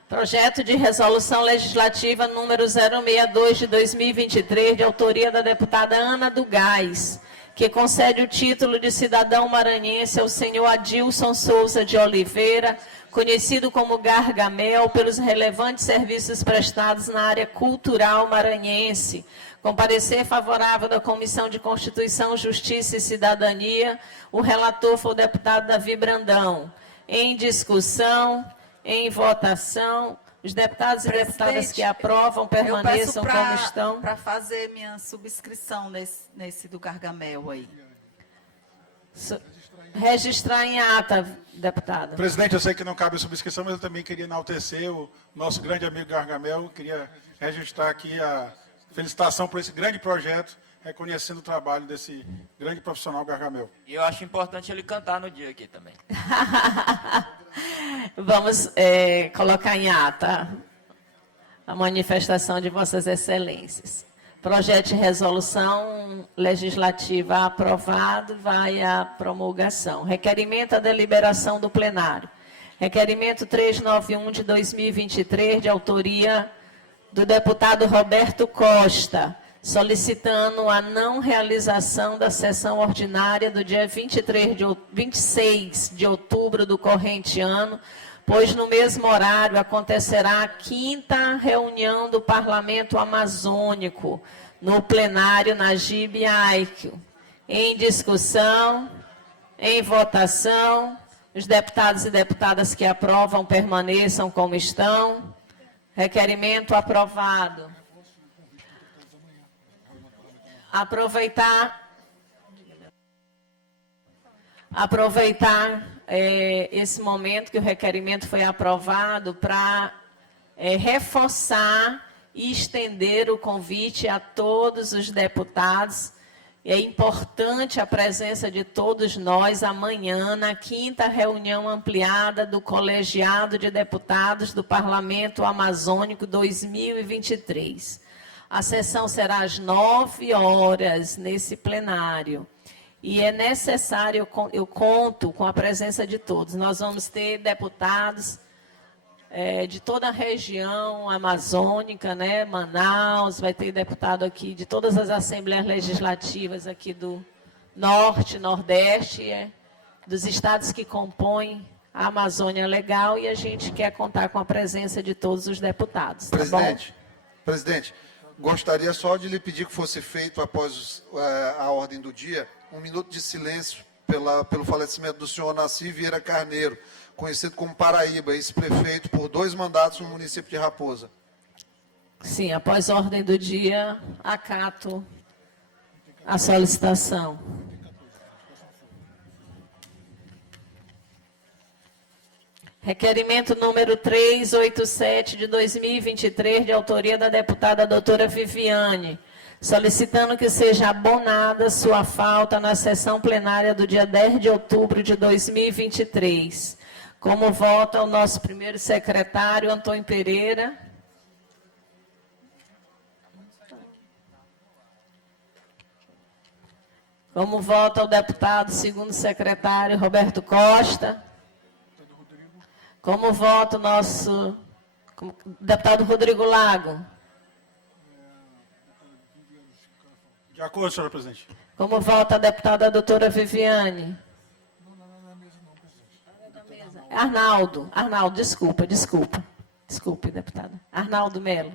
Projeto de resolução legislativa número 062 de 2023, de autoria da deputada Ana do Gás, que concede o título de cidadão maranhense ao senhor Adilson Souza de Oliveira, conhecido como Gargamel, pelos relevantes serviços prestados na área cultural maranhense, com parecer favorável da Comissão de Constituição, Justiça e Cidadania, o relator foi o deputado Davi Brandão. Em discussão, em votação, os deputados e deputadas que aprovam permaneçam como estão. Para fazer minha subscrição nesse do Gargamel aí. Registrar em ata, deputada. Presidente, eu sei que não cabe subscrição, mas eu também queria enaltecer o nosso grande amigo Gargamel. Queria registrar aqui Felicitação por esse grande projeto, reconhecendo o trabalho desse grande profissional Gargamel. E eu acho importante ele cantar no dia aqui também. Vamos colocar em ata a manifestação de Vossas Excelências. Projeto de resolução legislativa aprovado, vai à promulgação. Requerimento à deliberação do plenário. Requerimento 391 de 2023, de autoria do deputado Roberto Costa, solicitando a não realização da sessão ordinária do dia 26 de outubro do corrente ano, pois no mesmo horário acontecerá a 5ª reunião do Parlamento Amazônico, no plenário Najib Aikio. Em discussão, em votação, os deputados e deputadas que aprovam permaneçam como estão. Requerimento aprovado. Aproveitar esse momento que o requerimento foi aprovado para reforçar e estender o convite a todos os deputados. É importante a presença de todos nós amanhã na 5ª reunião ampliada do Colegiado de Deputados do Parlamento Amazônico 2023. A sessão será às 9 horas nesse plenário. E é necessário, eu conto com a presença de todos. Nós vamos ter deputados de toda a região amazônica, né? Manaus, vai ter deputado aqui de todas as assembleias legislativas aqui do Norte, Nordeste, dos estados que compõem a Amazônia Legal, e a gente quer contar com a presença de todos os deputados. Tá Presidente, presidente, gostaria só de lhe pedir que fosse feito, após a ordem do dia, 1 minuto de silêncio pelo falecimento do senhor Nasci Vieira Carneiro, conhecido como Paraíba, ex-prefeito por 2 mandatos no município de Raposa. Sim, após a ordem do dia, acato a solicitação. Requerimento número 387 de 2023, de autoria da deputada doutora Viviane, solicitando que seja abonada sua falta na sessão plenária do dia 10 de outubro de 2023. Como vota o nosso primeiro secretário, Antônio Pereira. Como vota o deputado segundo secretário, Roberto Costa. Como vota o nosso deputado Rodrigo Lago. De acordo, senhora presidente. Como vota a deputada doutora Viviane? Arnaldo, desculpe, deputada. Arnaldo Melo.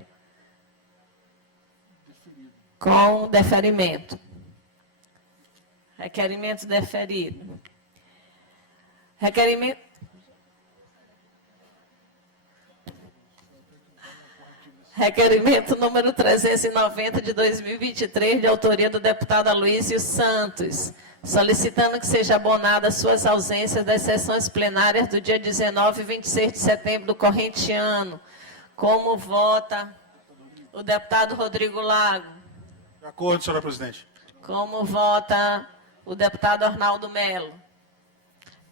Com deferimento. Requerimento deferido. Requerimento número 390 de 2023, de autoria do deputado Aloysio Santos, solicitando que seja abonada suas ausências das sessões plenárias do dia 19 e 26 de setembro do corrente ano. Como vota o deputado Rodrigo Lago? De acordo, senhora presidente. Como vota o deputado Arnaldo Melo?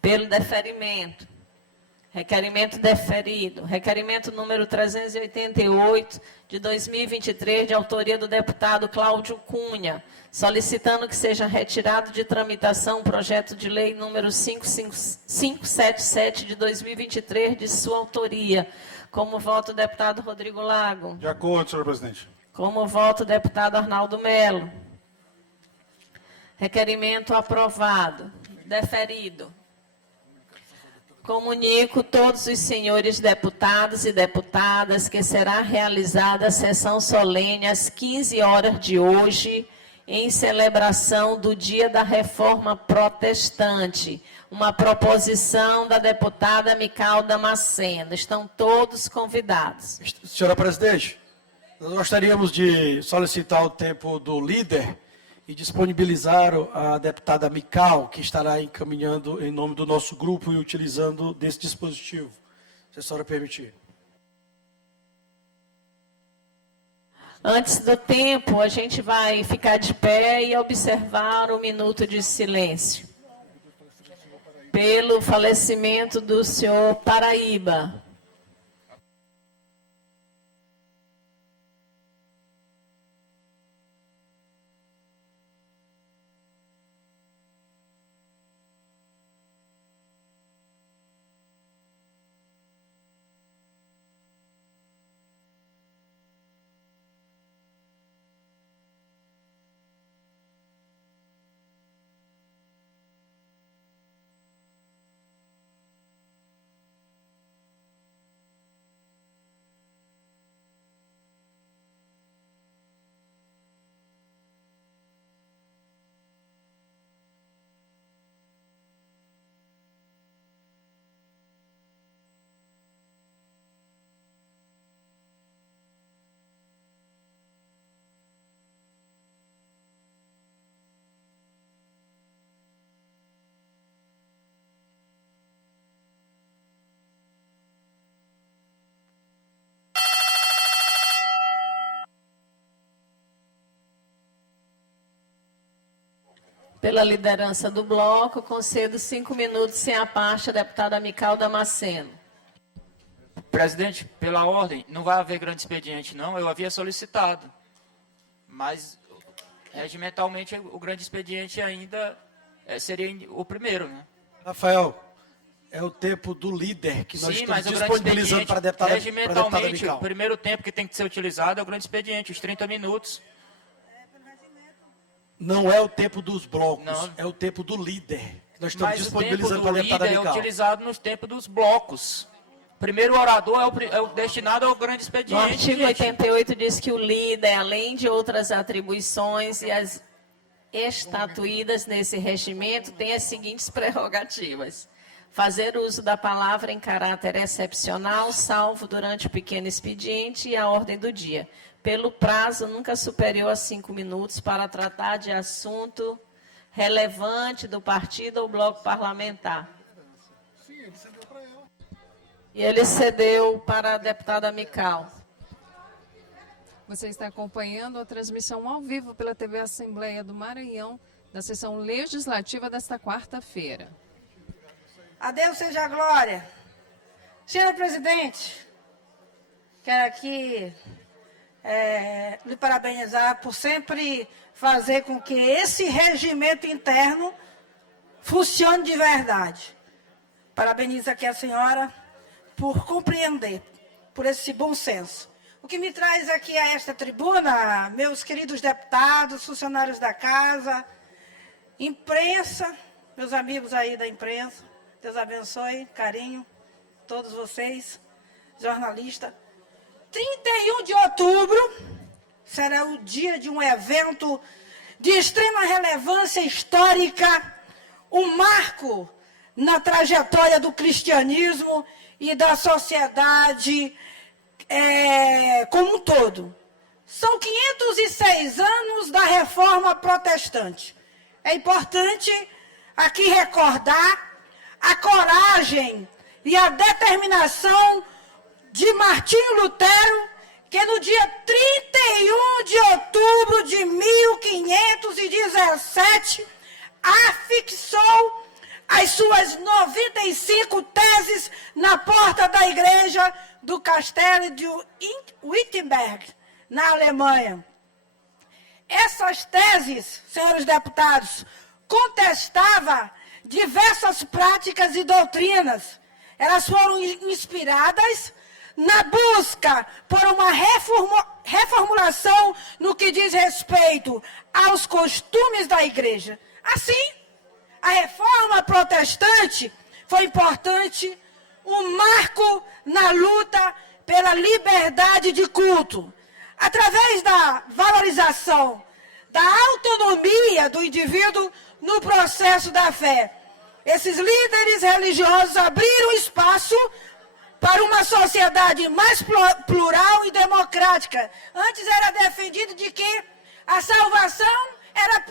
Pelo deferimento. Requerimento deferido. Requerimento número 388 de 2023, de autoria do deputado Cláudio Cunha, solicitando que seja retirado de tramitação o projeto de lei número 577 de 2023, de sua autoria. Como vota o deputado Rodrigo Lago? De acordo, senhora presidente. Como vota o deputado Arnaldo Melo? Requerimento aprovado. Deferido. Comunico todos os senhores deputados e deputadas que será realizada a sessão solene às 15 horas de hoje, em celebração do Dia da Reforma Protestante, uma proposição da deputada Mical Damasceno. Estão todos convidados. Senhora presidente, nós gostaríamos de solicitar o tempo do líder e disponibilizar a deputada Mical, que estará encaminhando em nome do nosso grupo e utilizando desse dispositivo, se a senhora permitir. Antes do tempo, a gente vai ficar de pé e observar um minuto de silêncio. Pelo falecimento do senhor Paraíba. Pela liderança do bloco, concedo 5 minutos sem a parte à deputada Mical Damasceno. Presidente, pela ordem, não vai haver grande expediente, não. Eu havia solicitado. Mas, regimentalmente, o grande expediente ainda seria o primeiro, né? Rafael, é o tempo do líder que nós estamos disponibilizando para a deputada Mical. Regimentalmente, o primeiro tempo que tem que ser utilizado é o grande expediente, os 30 minutos. Não é o tempo dos blocos, não. É o tempo do líder que nós estamos Mas disponibilizando para a deputada Mical. Mical. É utilizado nos tempos dos blocos. Primeiro orador é o destinado ao grande expediente. O artigo 88 diz que o líder, além de outras atribuições e as estatuídas nesse regimento, tem as seguintes prerrogativas: fazer uso da palavra em caráter excepcional, salvo durante o pequeno expediente e a ordem do dia, pelo prazo nunca superior a 5 minutos, para tratar de assunto relevante do partido ou bloco parlamentar. E ele cedeu para a deputada Mical. Você está acompanhando a transmissão ao vivo pela TV Assembleia do Maranhão, da sessão legislativa desta quarta-feira. A Deus seja a glória. Senhor presidente, quero aqui lhe parabenizar por sempre fazer com que esse regimento interno funcione de verdade. Parabenizo aqui a senhora por compreender, por esse bom senso. O que me traz aqui a esta tribuna, meus queridos deputados, funcionários da casa, imprensa, meus amigos aí da imprensa, Deus abençoe, carinho, todos vocês, jornalistas. 31 de outubro será o dia de um evento de extrema relevância histórica, um marco na trajetória do cristianismo e da sociedade como um todo. São 506 anos da Reforma Protestante. É importante aqui recordar a coragem e a determinação de Martinho Lutero, que no dia 31 de outubro de 1517 afixou as suas 95 teses na porta da igreja do Castelo de Wittenberg, na Alemanha. Essas teses, senhores deputados, contestavam diversas práticas e doutrinas. Elas foram inspiradas na busca por uma reformulação no que diz respeito aos costumes da igreja. Assim, a reforma protestante foi importante, um marco na luta pela liberdade de culto, através da valorização da autonomia do indivíduo no processo da fé. Esses líderes religiosos abriram espaço para uma sociedade mais plural e democrática. Antes era defendido de que a salvação era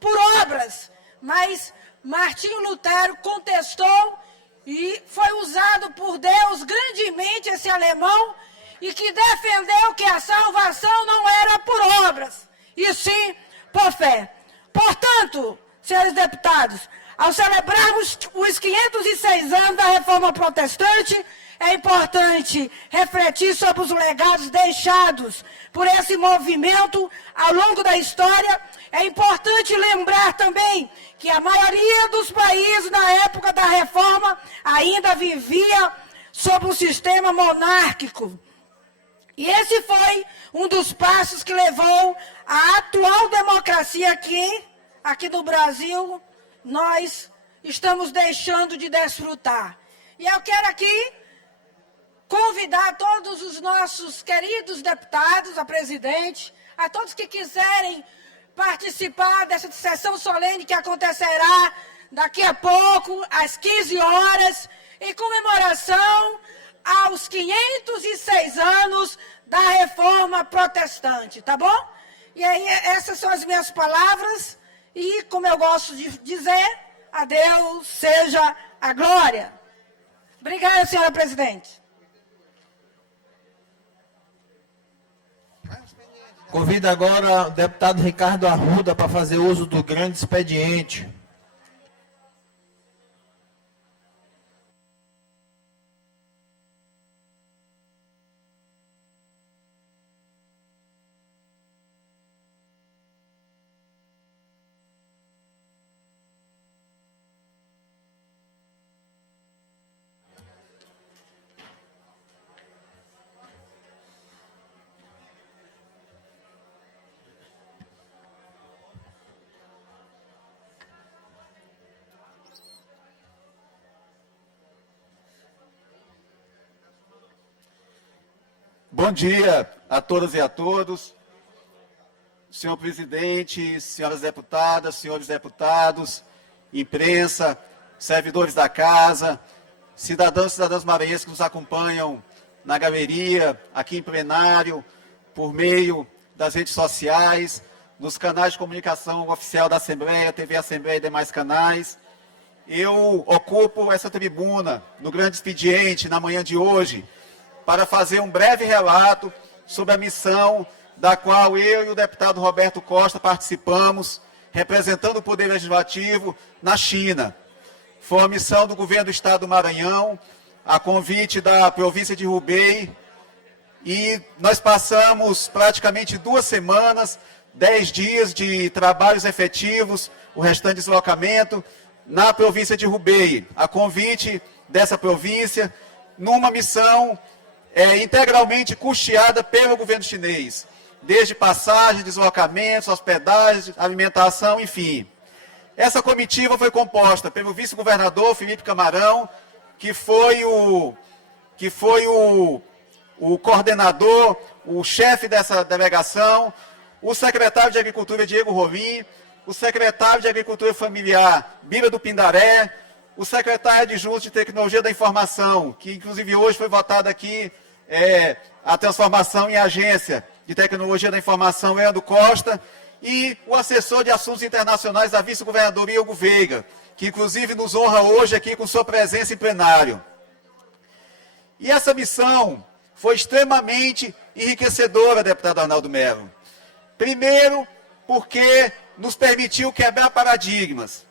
por obras, mas Martinho Lutero contestou e foi usado por Deus grandemente esse alemão, e que defendeu que a salvação não era por obras, e sim por fé. Portanto, senhores deputados, ao celebrarmos os 506 anos da Reforma Protestante, é importante refletir sobre os legados deixados por esse movimento ao longo da história. É importante lembrar também que a maioria dos países na época da Reforma ainda vivia sob um sistema monárquico. E esse foi um dos passos que levou à atual democracia aqui no Brasil, nós estamos deixando de desfrutar. E eu quero aqui convidar todos os nossos queridos deputados, a presidente, a todos que quiserem participar dessa sessão solene que acontecerá daqui a pouco, às 15 horas, em comemoração aos 506 anos da Reforma Protestante, tá bom? E aí, essas são as minhas palavras, e como eu gosto de dizer, a Deus seja a glória. Obrigada, senhora presidente. Convido agora o deputado Ricardo Arruda para fazer uso do grande expediente. Bom dia a todas e a todos. Senhor presidente, senhoras deputadas, senhores deputados, imprensa, servidores da casa, cidadãos e cidadãs maranhenses que nos acompanham na galeria, aqui em plenário, por meio das redes sociais, nos canais de comunicação oficial da Assembleia, TV Assembleia e demais canais. Eu ocupo essa tribuna no grande expediente na manhã de hoje, para fazer um breve relato sobre a missão da qual eu e o deputado Roberto Costa participamos, representando o Poder Legislativo na China. Foi uma missão do governo do Estado do Maranhão, a convite da província de Hubei, e nós passamos praticamente 2 semanas, 10 dias de trabalhos efetivos, o restante de deslocamento, na província de Hubei, a convite dessa província, numa missão integralmente custeada pelo governo chinês, desde passagem, deslocamentos, hospedagem, alimentação, enfim. Essa comitiva foi composta pelo vice-governador Felipe Camarão, que foi o coordenador, o chefe dessa delegação, o secretário de Agricultura Diego Rolim, o secretário de Agricultura Familiar Bira do Pindaré, o secretário adjunto de Tecnologia da Informação, que inclusive hoje foi votado aqui a transformação em agência de Tecnologia da Informação, Leandro Costa, e o assessor de Assuntos Internacionais da Vice-Governadoria, Hugo Veiga, que inclusive nos honra hoje aqui com sua presença em plenário. E essa missão foi extremamente enriquecedora, deputado Arnaldo Melo. Primeiro, porque nos permitiu quebrar paradigmas.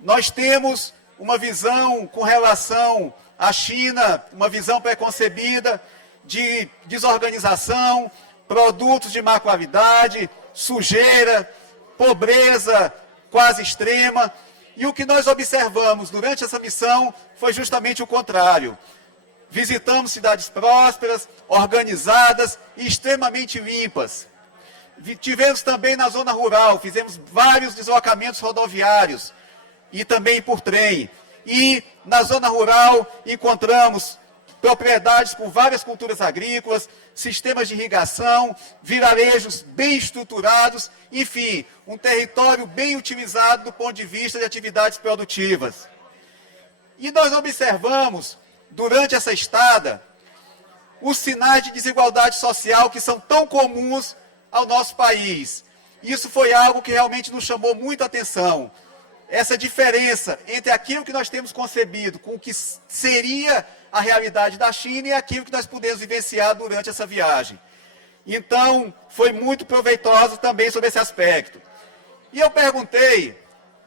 Nós temos uma visão com relação à China, uma visão preconcebida de desorganização, produtos de má qualidade, sujeira, pobreza quase extrema. E o que nós observamos durante essa missão foi justamente o contrário. Visitamos cidades prósperas, organizadas e extremamente limpas. Tivemos também na zona rural, fizemos vários deslocamentos rodoviários e também por trem. E na zona rural encontramos propriedades com várias culturas agrícolas, sistemas de irrigação, vilarejos bem estruturados, enfim, um território bem utilizado do ponto de vista de atividades produtivas. E nós observamos, durante essa estada, os sinais de desigualdade social que são tão comuns ao nosso país. Isso foi algo que realmente nos chamou muita atenção. essa diferença entre aquilo que nós temos concebido com o que seria a realidade da China e aquilo que nós pudemos vivenciar durante essa viagem. Então, foi muito proveitoso também sobre esse aspecto. E eu perguntei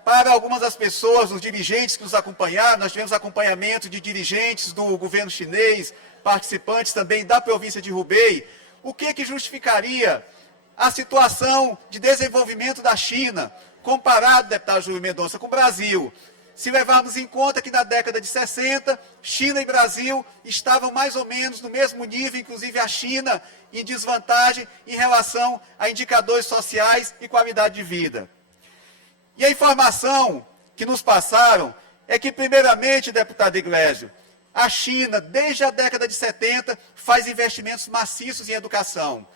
para algumas das pessoas, os dirigentes que nos acompanharam, nós tivemos acompanhamento de dirigentes do governo chinês, participantes também da província de Hubei, o que justificaria a situação de desenvolvimento da China, comparado, deputado Júlio Mendonça, com o Brasil. Se levarmos em conta que na década de 60, China e Brasil estavam mais ou menos no mesmo nível, inclusive a China em desvantagem em relação a indicadores sociais e qualidade de vida. E a informação que nos passaram é que, primeiramente, deputado Iglesio, a China, desde a década de 70, faz investimentos maciços em educação.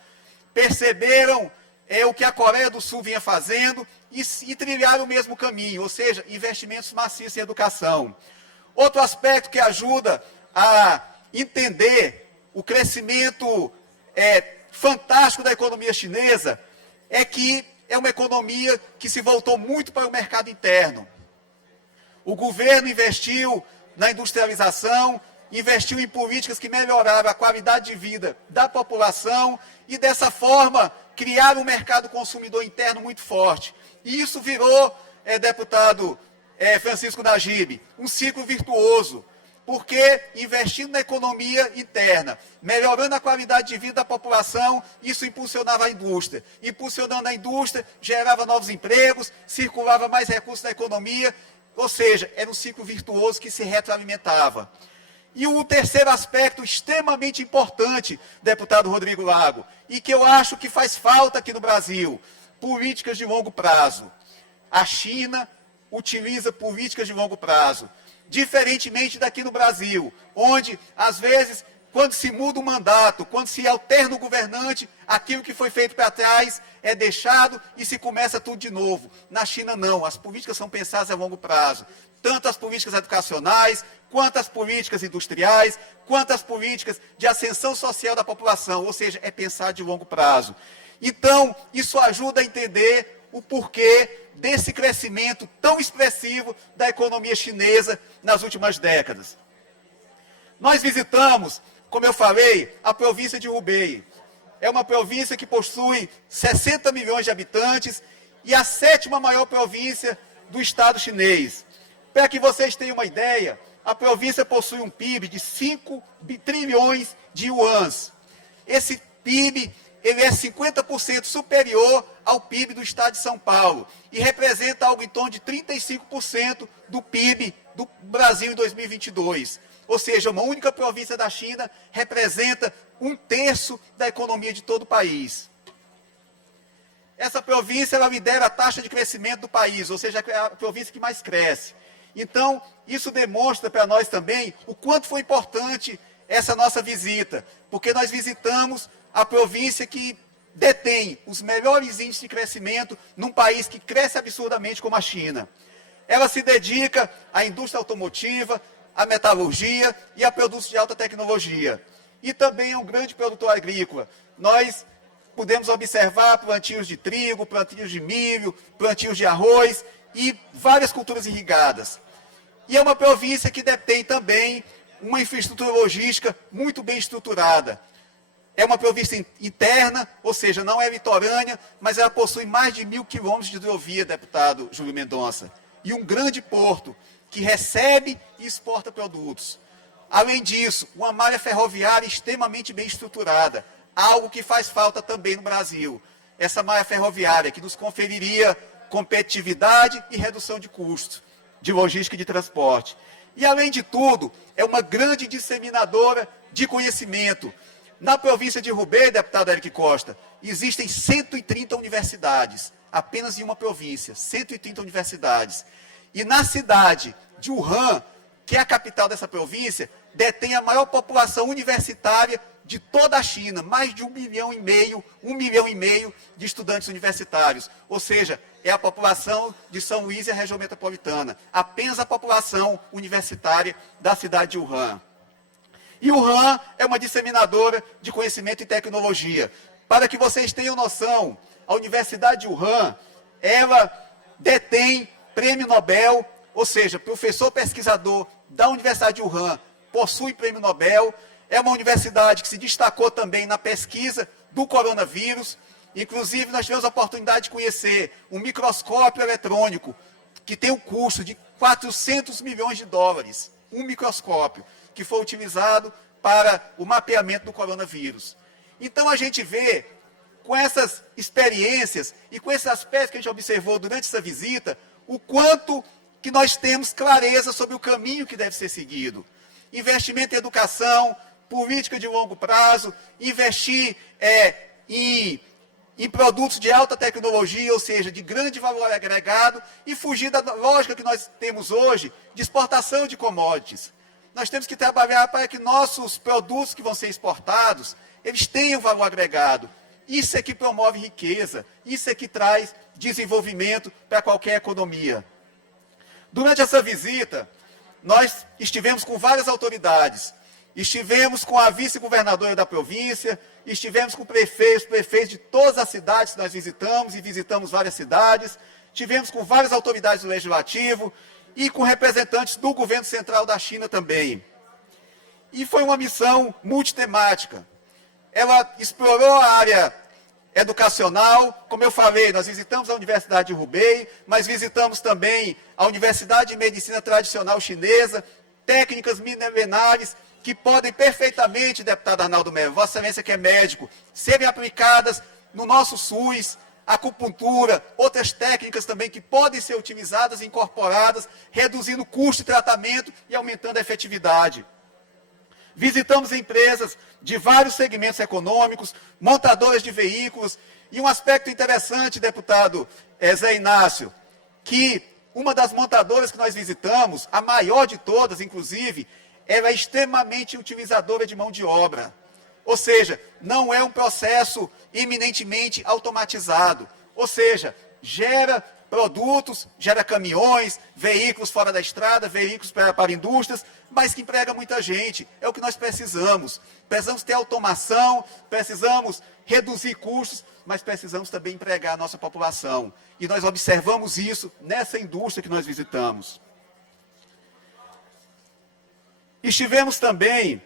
Perceberam o que a Coreia do Sul vinha fazendo e trilharam o mesmo caminho, ou seja, investimentos maciços em educação. Outro aspecto que ajuda a entender o crescimento fantástico da economia chinesa é que é uma economia que se voltou muito para o mercado interno. O governo investiu na industrialização, investiu em políticas que melhoraram a qualidade de vida da população e, dessa forma, criaram um mercado consumidor interno muito forte. E isso virou, deputado Francisco Najib, um ciclo virtuoso, porque investindo na economia interna, melhorando a qualidade de vida da população, isso impulsionava a indústria. Impulsionando a indústria, gerava novos empregos, circulava mais recursos na economia, ou seja, era um ciclo virtuoso que se retroalimentava. E o terceiro aspecto extremamente importante, deputado Rodrigo Lago, e que eu acho que faz falta aqui no Brasil, políticas de longo prazo. A China utiliza políticas de longo prazo, diferentemente daqui no Brasil, onde, às vezes, quando se muda o mandato, quando se alterna o governante, aquilo que foi feito para trás é deixado e se começa tudo de novo. Na China, não. As políticas são pensadas a longo prazo. Tanto as políticas educacionais, quanto as políticas industriais, quanto as políticas de ascensão social da população. Ou seja, é pensar de longo prazo. Então, isso ajuda a entender o porquê desse crescimento tão expressivo da economia chinesa nas últimas décadas. Nós visitamos, como eu falei, a província de Hubei. É uma província que possui 60 milhões de habitantes e a 7ª maior província do Estado chinês. Para que vocês tenham uma ideia, a província possui um PIB de 5 trilhões de yuans. Esse PIB ele é 50% superior ao PIB do Estado de São Paulo e representa algo em torno de 35% do PIB do Brasil em 2022. Ou seja, uma única província da China representa 1/3 da economia de todo o país. Essa província ela lidera a taxa de crescimento do país, ou seja, é a província que mais cresce. Então, isso demonstra para nós também o quanto foi importante essa nossa visita, porque nós visitamos a província que detém os melhores índices de crescimento num país que cresce absurdamente como a China. Ela se dedica à indústria automotiva, à metalurgia e a produtos de alta tecnologia. E também é um grande produtor agrícola. Nós pudemos observar plantios de trigo, plantios de milho, plantios de arroz e várias culturas irrigadas. E é uma província que detém também uma infraestrutura logística muito bem estruturada. É uma província interna, ou seja, não é litorânea, mas ela possui mais de 1.000 quilômetros de hidrovia, deputado Júlio Mendonça. E um grande porto que recebe e exporta produtos. Além disso, uma malha ferroviária extremamente bem estruturada, algo que faz falta também no Brasil. Essa malha ferroviária que nos conferiria competitividade e redução de custos, de logística e de transporte. E, além de tudo, é uma grande disseminadora de conhecimento. Na província de Hubei, deputado Eric Costa, existem 130 universidades, apenas em uma província, 130 universidades. E na cidade de Wuhan, que é a capital dessa província, detém a maior população universitária de toda a China, mais de 1,5 milhão de estudantes universitários. Ou seja, é a população de São Luís e a região metropolitana. Apenas a população universitária da cidade de Wuhan. E Wuhan é uma disseminadora de conhecimento e tecnologia. Para que vocês tenham noção, a Universidade de Wuhan, ela detém prêmio Nobel, ou seja, professor pesquisador da Universidade de Wuhan, possui prêmio Nobel. É uma universidade que se destacou também na pesquisa do coronavírus. Inclusive, nós tivemos a oportunidade de conhecer um microscópio eletrônico que tem um custo de 400 milhões de dólares. Um microscópio que foi utilizado para o mapeamento do coronavírus. Então, a gente vê, com essas experiências e com esses aspectos que a gente observou durante essa visita, o quanto que nós temos clareza sobre o caminho que deve ser seguido. Investimento em educação, política de longo prazo, investir em produtos de alta tecnologia, ou seja, de grande valor agregado, e fugir da lógica que nós temos hoje de exportação de commodities. Nós temos que trabalhar para que nossos produtos que vão ser exportados, eles tenham valor agregado. Isso é que promove riqueza, isso é que traz desenvolvimento para qualquer economia. Durante essa visita, nós estivemos com várias autoridades. Estivemos com a vice-governadora da província, estivemos com prefeitos de todas as cidades que nós visitamos, e visitamos várias cidades. Estivemos com várias autoridades do Legislativo e com representantes do governo central da China também. E foi uma missão multitemática. Ela explorou a área educacional, como eu falei, nós visitamos a Universidade de Hubei, mas visitamos também a Universidade de Medicina Tradicional Chinesa, técnicas milenares que podem perfeitamente, deputado Arnaldo Melo, Vossa Excelência que é médico, serem aplicadas no nosso SUS, acupuntura, outras técnicas também que podem ser utilizadas e incorporadas, reduzindo o custo de tratamento e aumentando a efetividade. Visitamos empresas de vários segmentos econômicos, montadoras de veículos, e um aspecto interessante, deputado Zé Inácio, que uma das montadoras que nós visitamos, a maior de todas, inclusive, ela é extremamente utilizadora de mão de obra. Ou seja, não é um processo eminentemente automatizado. Ou seja, gera produtos, gera caminhões, veículos fora da estrada, veículos para indústrias, mas que emprega muita gente. É o que nós precisamos. Precisamos ter automação, precisamos reduzir custos, mas precisamos também empregar a nossa população. E nós observamos isso nessa indústria que nós visitamos. Estivemos também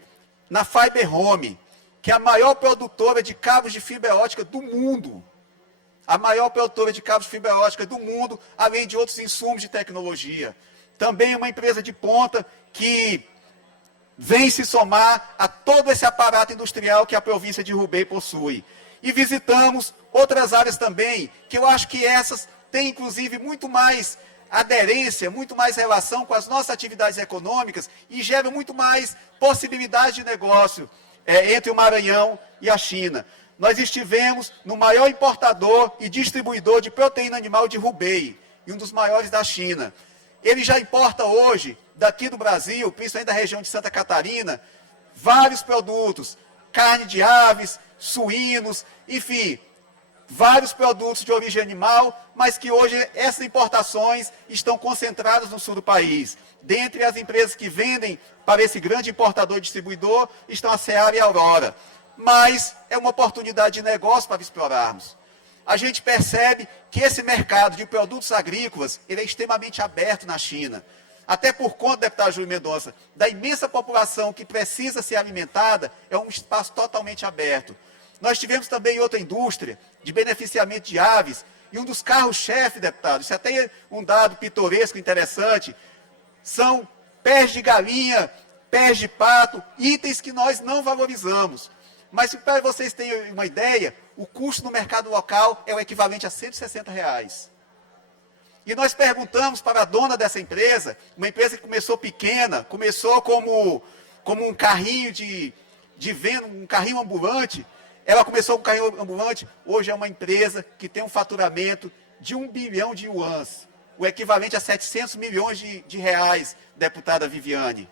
na Fiber Home, que é a maior produtora de cabos de fibra ótica do mundo. A maior produtora de cabos de fibra ótica do mundo, além de outros insumos de tecnologia. Também uma empresa de ponta que vem se somar a todo esse aparato industrial que a província de Hubei possui. E visitamos outras áreas também, que eu acho que essas têm, inclusive, muito mais aderência, muito mais relação com as nossas atividades econômicas e geram muito mais possibilidades de negócio entre o Maranhão e a China. Nós estivemos no maior importador e distribuidor de proteína animal de Hubei, e um dos maiores da China. Ele já importa hoje, daqui do Brasil, principalmente da região de Santa Catarina, vários produtos, carne de aves, suínos, enfim, vários produtos de origem animal, mas que hoje essas importações estão concentradas no sul do país. Dentre as empresas que vendem para esse grande importador e distribuidor, estão a Seara e a Aurora. Mas é uma oportunidade de negócio para explorarmos. A gente percebe que esse mercado de produtos agrícolas ele é extremamente aberto na China. Até por conta, deputado Júlio Mendonça, da imensa população que precisa ser alimentada, é um espaço totalmente aberto. Nós tivemos também outra indústria de beneficiamento de aves, e um dos carros-chefe, deputado, isso até é um dado pitoresco, interessante, são pés de galinha, pés de pato, itens que nós não valorizamos. Mas para vocês terem uma ideia, o custo no mercado local é o equivalente a R$160. E nós perguntamos para a dona dessa empresa, uma empresa que começou pequena, começou como um carrinho de venda, um carrinho ambulante. Ela começou com um carrinho ambulante, hoje é uma empresa que tem um faturamento de 1 bilhão de yuans, o equivalente a 700 milhões de reais, deputada Viviane.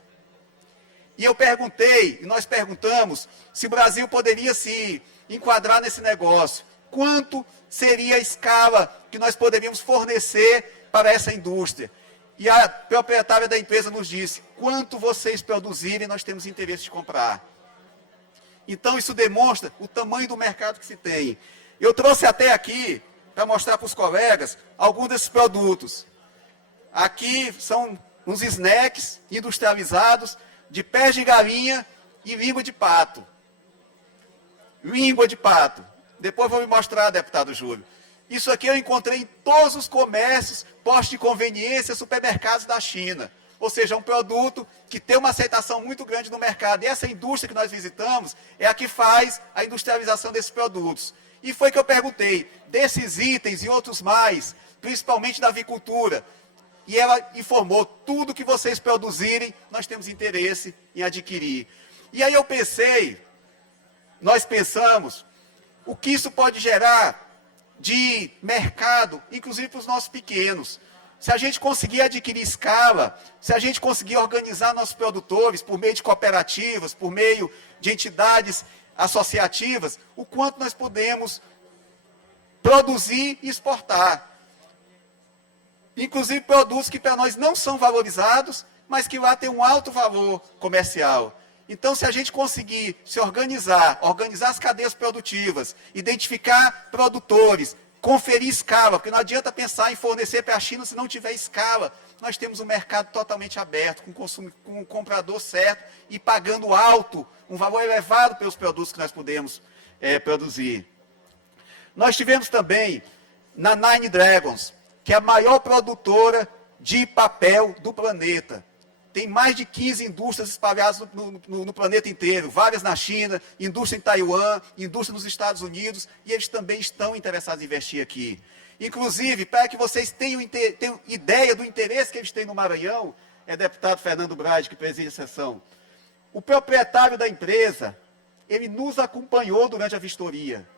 E eu perguntei, e nós perguntamos, se o Brasil poderia se enquadrar nesse negócio. Quanto seria a escala que nós poderíamos fornecer para essa indústria? E a proprietária da empresa nos disse, quanto vocês produzirem, nós temos interesse de comprar. Então, isso demonstra o tamanho do mercado que se tem. Eu trouxe até aqui, para mostrar para os colegas, alguns desses produtos. Aqui são uns snacks industrializados de pés de galinha e língua de pato. Língua de pato. Depois vou me mostrar, deputado Júlio. Isso aqui eu encontrei em todos os comércios, postos de conveniência, supermercados da China. Ou seja, é um produto que tem uma aceitação muito grande no mercado. E essa indústria que nós visitamos é a que faz a industrialização desses produtos. E foi que eu perguntei, desses itens e outros mais, principalmente da avicultura, e ela informou, tudo que vocês produzirem, nós temos interesse em adquirir. E aí eu pensei, nós pensamos, o que isso pode gerar de mercado, inclusive para os nossos pequenos. Se a gente conseguir adquirir escala, se a gente conseguir organizar nossos produtores por meio de cooperativas, por meio de entidades associativas, o quanto nós podemos produzir e exportar. Inclusive produtos que para nós não são valorizados, mas que lá tem um alto valor comercial. Então, se a gente conseguir se organizar as cadeias produtivas, identificar produtores, conferir escala, porque não adianta pensar em fornecer para a China se não tiver escala. Nós temos um mercado totalmente aberto, com um comprador certo e pagando alto, um valor elevado pelos produtos que nós podemos produzir. Nós tivemos também na Nine Dragons, que é a maior produtora de papel do planeta. Tem mais de 15 indústrias espalhadas no planeta inteiro, várias na China, indústria em Taiwan, indústria nos Estados Unidos, e eles também estão interessados em investir aqui. Inclusive, para que vocês tenham ideia do interesse que eles têm no Maranhão, é o deputado Fernando Brade que preside a sessão. O proprietário da empresa, ele nos acompanhou durante a vistoria.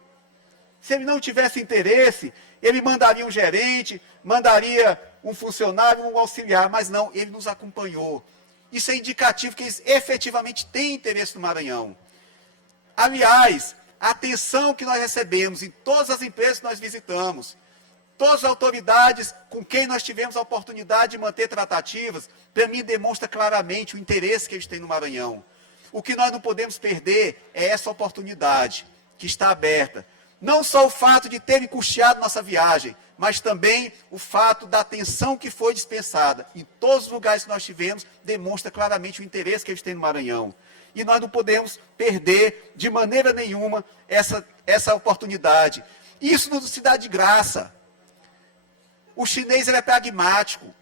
Se ele não tivesse interesse, ele mandaria um gerente, mandaria um funcionário, um auxiliar, mas não, ele nos acompanhou. Isso é indicativo que eles efetivamente têm interesse no Maranhão. Aliás, a atenção que nós recebemos em todas as empresas que nós visitamos, todas as autoridades com quem nós tivemos a oportunidade de manter tratativas, para mim demonstra claramente o interesse que eles têm no Maranhão. O que nós não podemos perder é essa oportunidade que está aberta. Não só o fato de terem custeado nossa viagem, mas também o fato da atenção que foi dispensada em todos os lugares que nós tivemos, demonstra claramente o interesse que eles têm no Maranhão. E nós não podemos perder de maneira nenhuma essa oportunidade. Isso não se dá de graça. O chinês ele é pragmático.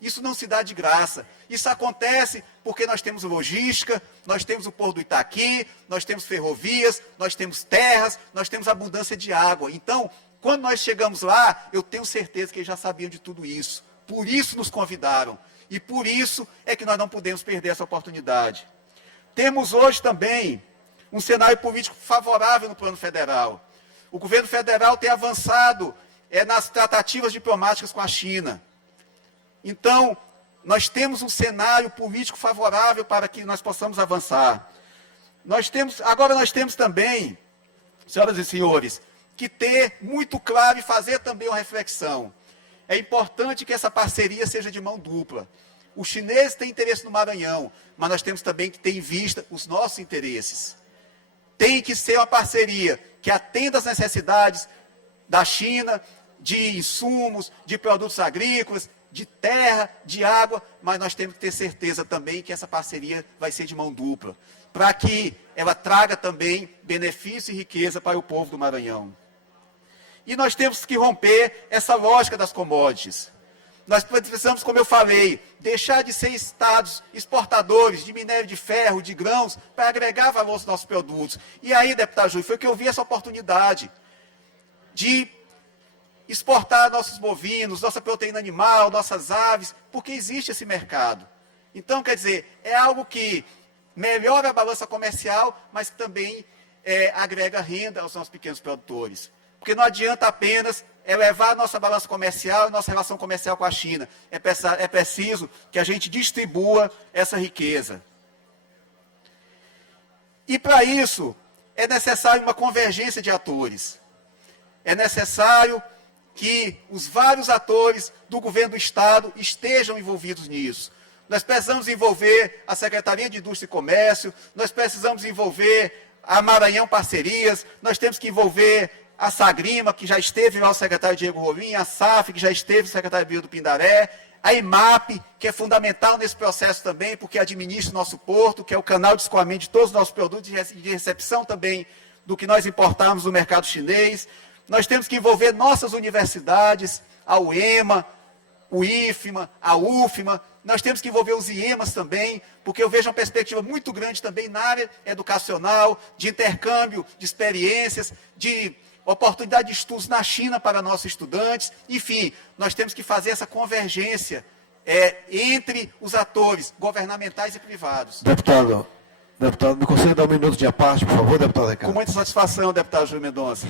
Isso não se dá de graça. Isso acontece porque nós temos logística, nós temos o Porto do Itaqui, nós temos ferrovias, nós temos terras, nós temos abundância de água. Então, quando nós chegamos lá, eu tenho certeza que eles já sabiam de tudo isso. Por isso nos convidaram. E por isso é que nós não podemos perder essa oportunidade. Temos hoje também um cenário político favorável no plano federal. O governo federal tem avançado nas tratativas diplomáticas com a China. Então, nós temos um cenário político favorável para que nós possamos avançar. Agora nós temos também, senhoras e senhores, que ter muito claro e fazer também uma reflexão. É importante que essa parceria seja de mão dupla. Os chineses têm interesse no Maranhão, mas nós temos também que ter em vista os nossos interesses. Tem que ser uma parceria que atenda às necessidades da China, de insumos, de produtos agrícolas, de terra, de água, mas nós temos que ter certeza também que essa parceria vai ser de mão dupla, para que ela traga também benefício e riqueza para o povo do Maranhão. E nós temos que romper essa lógica das commodities. Nós precisamos, como eu falei, deixar de ser estados exportadores de minério de ferro, de grãos, para agregar valor aos nossos produtos. E aí, deputado Júlio, foi que eu vi essa oportunidade de exportar nossos bovinos, nossa proteína animal, nossas aves, porque existe esse mercado. Então, quer dizer, é algo que melhora a balança comercial, mas também agrega renda aos nossos pequenos produtores. Porque não adianta apenas elevar a nossa balança comercial e nossa relação comercial com a China. É preciso que a gente distribua essa riqueza. E para isso, é necessário uma convergência de atores. É necessário que os vários atores do governo do Estado estejam envolvidos nisso. Nós precisamos envolver a Secretaria de Indústria e Comércio, nós precisamos envolver a Maranhão Parcerias, nós temos que envolver a Sagrima, que já esteve lá o secretário Diego Rolim, a SAF, que já esteve o secretário Bíblia do Pindaré, a IMAP, que é fundamental nesse processo também, porque administra o nosso porto, que é o canal de escoamento de todos os nossos produtos e de recepção também do que nós importamos do mercado chinês. Nós temos que envolver nossas universidades, a UEMA, o IFMA, a UFMA, nós temos que envolver os IEMAs também, porque eu vejo uma perspectiva muito grande também na área educacional, de intercâmbio de experiências, de oportunidade de estudos na China para nossos estudantes. Enfim, nós temos que fazer essa convergência entre os atores governamentais e privados. Deputado, me conceda dar um minuto de parte, por favor, deputado Ricardo. Com muita satisfação, deputado Júlio Mendonça.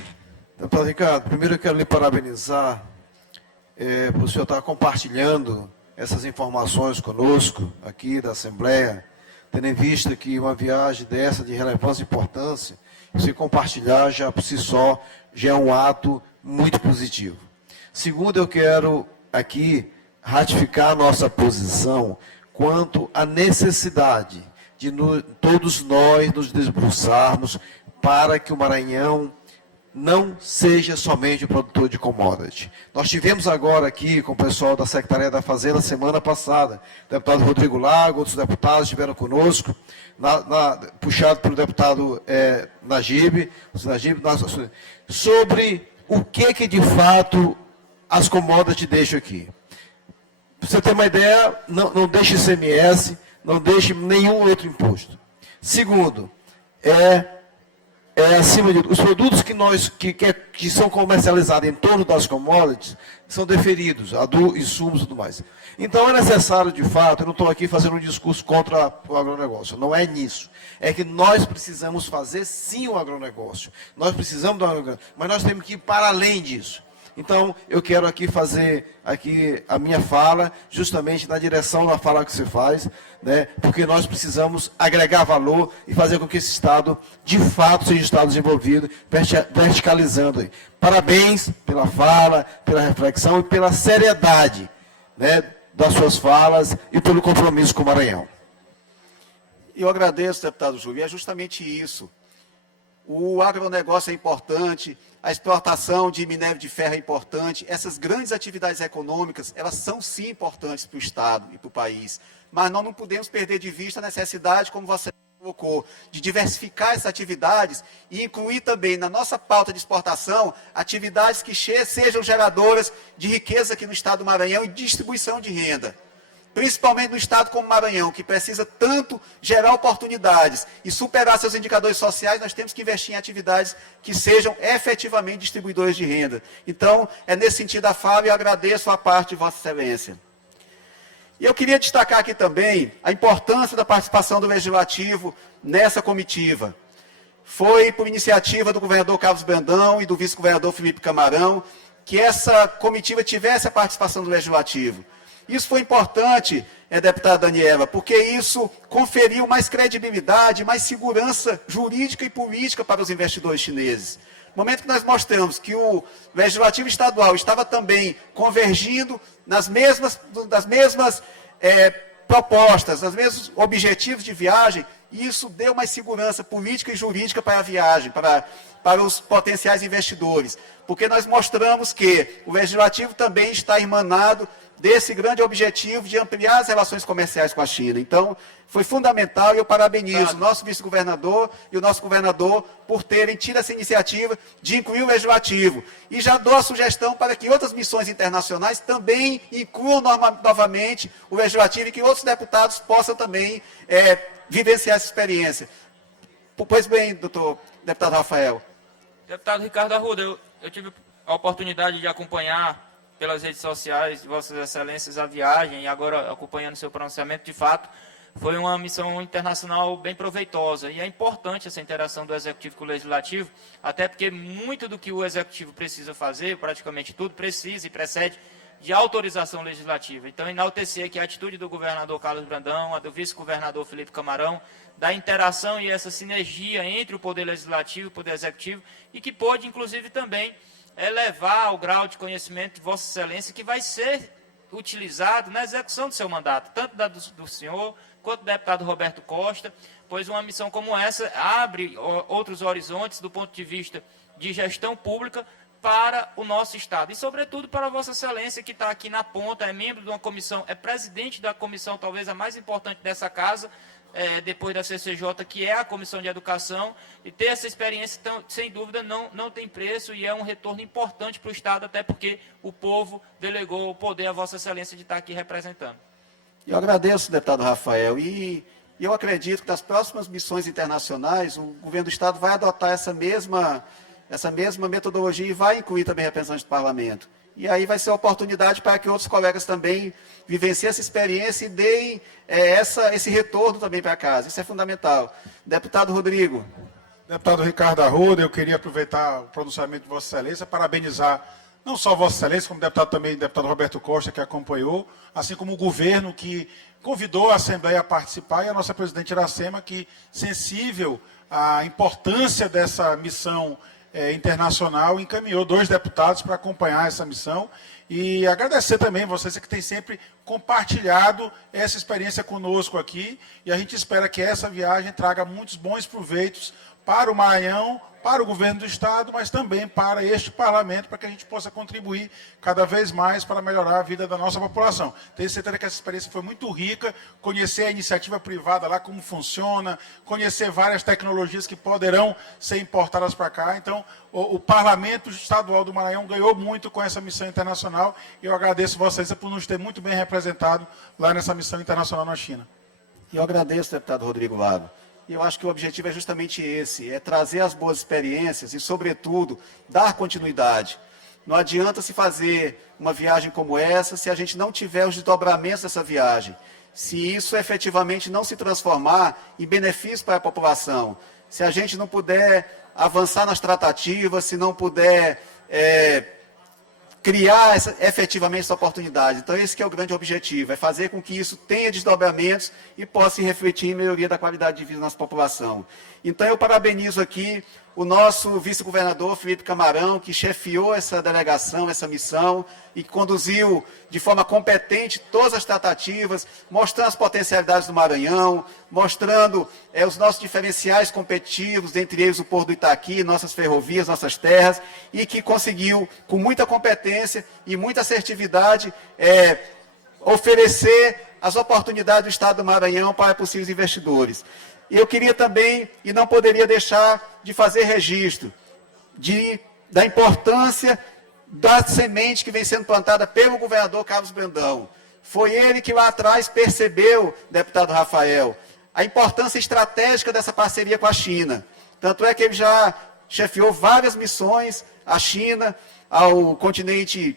Deputado Ricardo, primeiro eu quero lhe parabenizar por o senhor estar compartilhando essas informações conosco aqui da Assembleia, tendo em vista que uma viagem dessa de relevância e importância, se compartilhar já por si só, já é um ato muito positivo. Segundo, eu quero aqui ratificar a nossa posição quanto à necessidade de todos nós nos debruçarmos para que o Maranhão não seja somente o produtor de commodity. Nós tivemos agora aqui com o pessoal da Secretaria da Fazenda semana passada, o deputado Rodrigo Lago, outros deputados estiveram conosco, puxado pelo deputado Najib, sobre o que de fato as commodities deixam aqui. Para você ter uma ideia, não deixe ICMS, não deixe nenhum outro imposto. Segundo, acima de os produtos que são comercializados em torno das commodities são deferidos, insumos e tudo mais. Então é necessário, de fato, eu não estou aqui fazendo um discurso contra o agronegócio, não é nisso. É que nós precisamos fazer sim o agronegócio. Nós precisamos do agronegócio, mas nós temos que ir para além disso. Então, eu quero aqui fazer a minha fala, justamente na direção da fala que você faz, né, porque nós precisamos agregar valor e fazer com que esse Estado, de fato, seja um Estado desenvolvido, verticalizando aí. Parabéns pela fala, pela reflexão e pela seriedade, né, das suas falas e pelo compromisso com o Maranhão. Eu agradeço, deputado Júlio, é justamente isso. O agronegócio é importante, a exportação de minério de ferro é importante, essas grandes atividades econômicas, elas são sim importantes para o Estado e para o país, mas nós não podemos perder de vista a necessidade, como você colocou, de diversificar essas atividades e incluir também na nossa pauta de exportação atividades que sejam geradoras de riqueza aqui no Estado do Maranhão e distribuição de renda. Principalmente no estado como Maranhão, que precisa tanto gerar oportunidades e superar seus indicadores sociais, nós temos que investir em atividades que sejam efetivamente distribuidores de renda. Então, é nesse sentido a fala e eu agradeço a parte de Vossa Excelência. E eu queria destacar aqui também a importância da participação do Legislativo nessa comitiva. Foi por iniciativa do governador Carlos Brandão e do vice-governador Felipe Camarão que essa comitiva tivesse a participação do Legislativo. Isso foi importante, deputada Daniela, porque isso conferiu mais credibilidade, mais segurança jurídica e política para os investidores chineses. No momento que nós mostramos que o Legislativo Estadual estava também convergindo das mesmas propostas, nos mesmos objetivos de viagem, isso deu mais segurança política e jurídica para a viagem, para os potenciais investidores. Porque nós mostramos que o Legislativo também está irmanado desse grande objetivo de ampliar as relações comerciais com a China. Então, foi fundamental e eu parabenizo o nosso vice-governador e o nosso governador por terem tido essa iniciativa de incluir o Legislativo. E já dou a sugestão para que outras missões internacionais também incluam novamente o Legislativo e que outros deputados possam também vivenciar essa experiência. Pois bem, deputado Rafael. Deputado Ricardo Arruda, eu tive a oportunidade de acompanhar pelas redes sociais de Vossas Excelências a viagem e agora acompanhando seu pronunciamento, de fato, foi uma missão internacional bem proveitosa e é importante essa interação do Executivo com o Legislativo, até porque muito do que o Executivo precisa fazer, praticamente tudo, precisa e precede de autorização legislativa. Então, enaltecer aqui a atitude do governador Carlos Brandão, a do vice-governador Felipe Camarão, da interação e essa sinergia entre o Poder Legislativo e o Poder Executivo e que pôde, inclusive, também elevar o grau de conhecimento de Vossa Excelência que vai ser utilizado na execução do seu mandato, tanto do senhor quanto do deputado Roberto Costa, pois uma missão como essa abre outros horizontes do ponto de vista de gestão pública para o nosso Estado. E, sobretudo, para Vossa Excelência, que está aqui na ponta, é membro de uma comissão, é presidente da comissão, talvez a mais importante dessa casa, depois da CCJ, que é a Comissão de Educação, e ter essa experiência, então, sem dúvida, não tem preço e é um retorno importante para o Estado, até porque o povo delegou o poder a Vossa Excelência de estar aqui representando. Eu agradeço, deputado Rafael, e eu acredito que das próximas missões internacionais, o governo do Estado vai adotar essa mesma metodologia e vai incluir também representantes do parlamento. E aí vai ser uma oportunidade para que outros colegas também vivenciem essa experiência e deem esse retorno também para casa. Isso é fundamental. Deputado Rodrigo. Deputado Ricardo Arruda, eu queria aproveitar o pronunciamento de Vossa Excelência, parabenizar não só Vossa Excelência, como deputado Roberto Costa, que acompanhou, assim como o governo que convidou a Assembleia a participar, e a nossa presidente Iracema, que, sensível à importância dessa missão internacional, encaminhou 2 deputados para acompanhar essa missão. E agradecer também vocês que têm sempre compartilhado essa experiência conosco aqui. E a gente espera que essa viagem traga muitos bons proveitos para o Maranhão, para o governo do Estado, mas também para este parlamento, para que a gente possa contribuir cada vez mais para melhorar a vida da nossa população. Tenho certeza que essa experiência foi muito rica, conhecer a iniciativa privada lá, como funciona, conhecer várias tecnologias que poderão ser importadas para cá. Então, o Parlamento Estadual do Maranhão ganhou muito com essa missão internacional e eu agradeço vocês por nos ter muito bem representado lá nessa missão internacional na China. Eu agradeço, deputado Rodrigo Lago. E eu acho que o objetivo é justamente esse, é trazer as boas experiências e, sobretudo, dar continuidade. Não adianta se fazer uma viagem como essa se a gente não tiver os desdobramentos dessa viagem, se isso efetivamente não se transformar em benefício para a população, se a gente não puder avançar nas tratativas, se não puder criar efetivamente essa oportunidade. Então, esse que é o grande objetivo, é fazer com que isso tenha desdobramentos e possa se refletir em melhoria da qualidade de vida da nossa população. Então, eu parabenizo aqui o nosso vice-governador, Felipe Camarão, que chefiou essa delegação, essa missão, e que conduziu de forma competente todas as tratativas, mostrando as potencialidades do Maranhão, mostrando os nossos diferenciais competitivos, entre eles o Porto do Itaqui, nossas ferrovias, nossas terras, e que conseguiu, com muita competência e muita assertividade, oferecer as oportunidades do Estado do Maranhão para possíveis investidores. Eu queria também, e não poderia deixar de fazer registro, da importância da semente que vem sendo plantada pelo governador Carlos Brandão. Foi ele que lá atrás percebeu, deputado Rafael, a importância estratégica dessa parceria com a China. Tanto é que ele já chefiou várias missões à China, ao continente,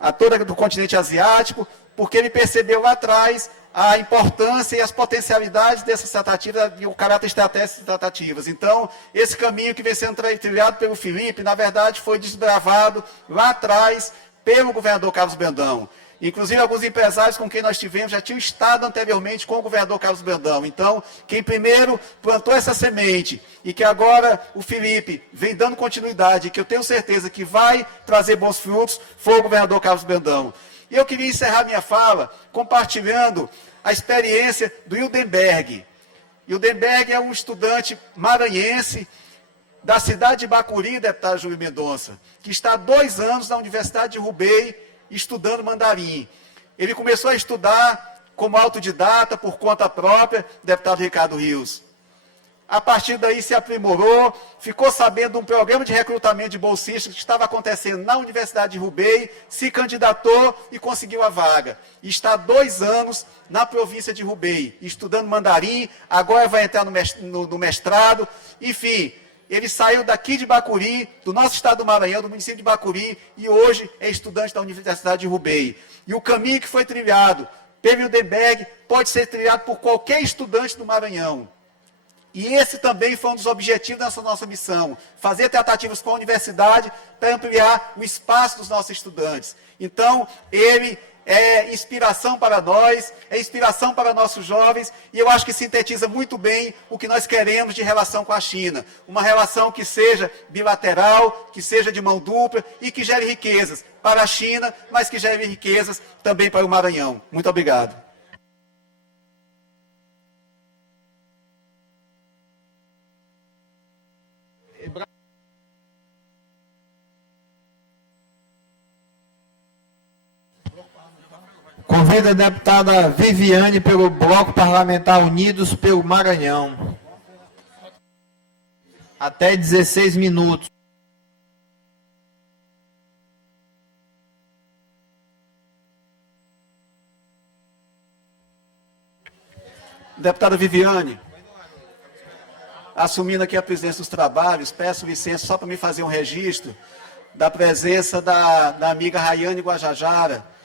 a toda do continente asiático, porque ele percebeu lá atrás a importância e as potencialidades dessas tratativas e o caráter estratégico dessas tratativas. Então, esse caminho que vem sendo trilhado pelo Felipe, na verdade, foi desbravado lá atrás pelo governador Carlos Brandão. Inclusive, alguns empresários com quem nós tivemos já tinham estado anteriormente com o governador Carlos Brandão. Então, quem primeiro plantou essa semente e que agora o Felipe vem dando continuidade, que eu tenho certeza que vai trazer bons frutos, foi o governador Carlos Brandão. E eu queria encerrar minha fala compartilhando a experiência do Hildenberg. Hildenberg é um estudante maranhense da cidade de Bacuri, deputado Júlio Mendonça, que está há 2 anos na Universidade de Hubei estudando mandarim. Ele começou a estudar como autodidata, por conta própria, deputado Ricardo Rios. A partir daí se aprimorou, ficou sabendo de um programa de recrutamento de bolsistas que estava acontecendo na Universidade de Hubei, se candidatou e conseguiu a vaga. E está há 2 anos na província de Hubei, estudando mandarim, agora vai entrar no mestrado. Enfim, ele saiu daqui de Bacuri, do nosso estado do Maranhão, do município de Bacuri, e hoje é estudante da Universidade de Hubei. E o caminho que foi trilhado pelo Hildenberg pode ser trilhado por qualquer estudante do Maranhão. E esse também foi um dos objetivos dessa nossa missão, fazer tratativas com a universidade para ampliar o espaço dos nossos estudantes. Então, ele é inspiração para nós, é inspiração para nossos jovens, e eu acho que sintetiza muito bem o que nós queremos de relação com a China. Uma relação que seja bilateral, que seja de mão dupla e que gere riquezas para a China, mas que gere riquezas também para o Maranhão. Muito obrigado. ouvida a deputada Viviane pelo Bloco Parlamentar Unidos pelo Maranhão. Até 16 minutos. Deputada Viviane, assumindo aqui a presidência dos trabalhos, peço licença só para me fazer um registro da presença da amiga Rayane Guajajara,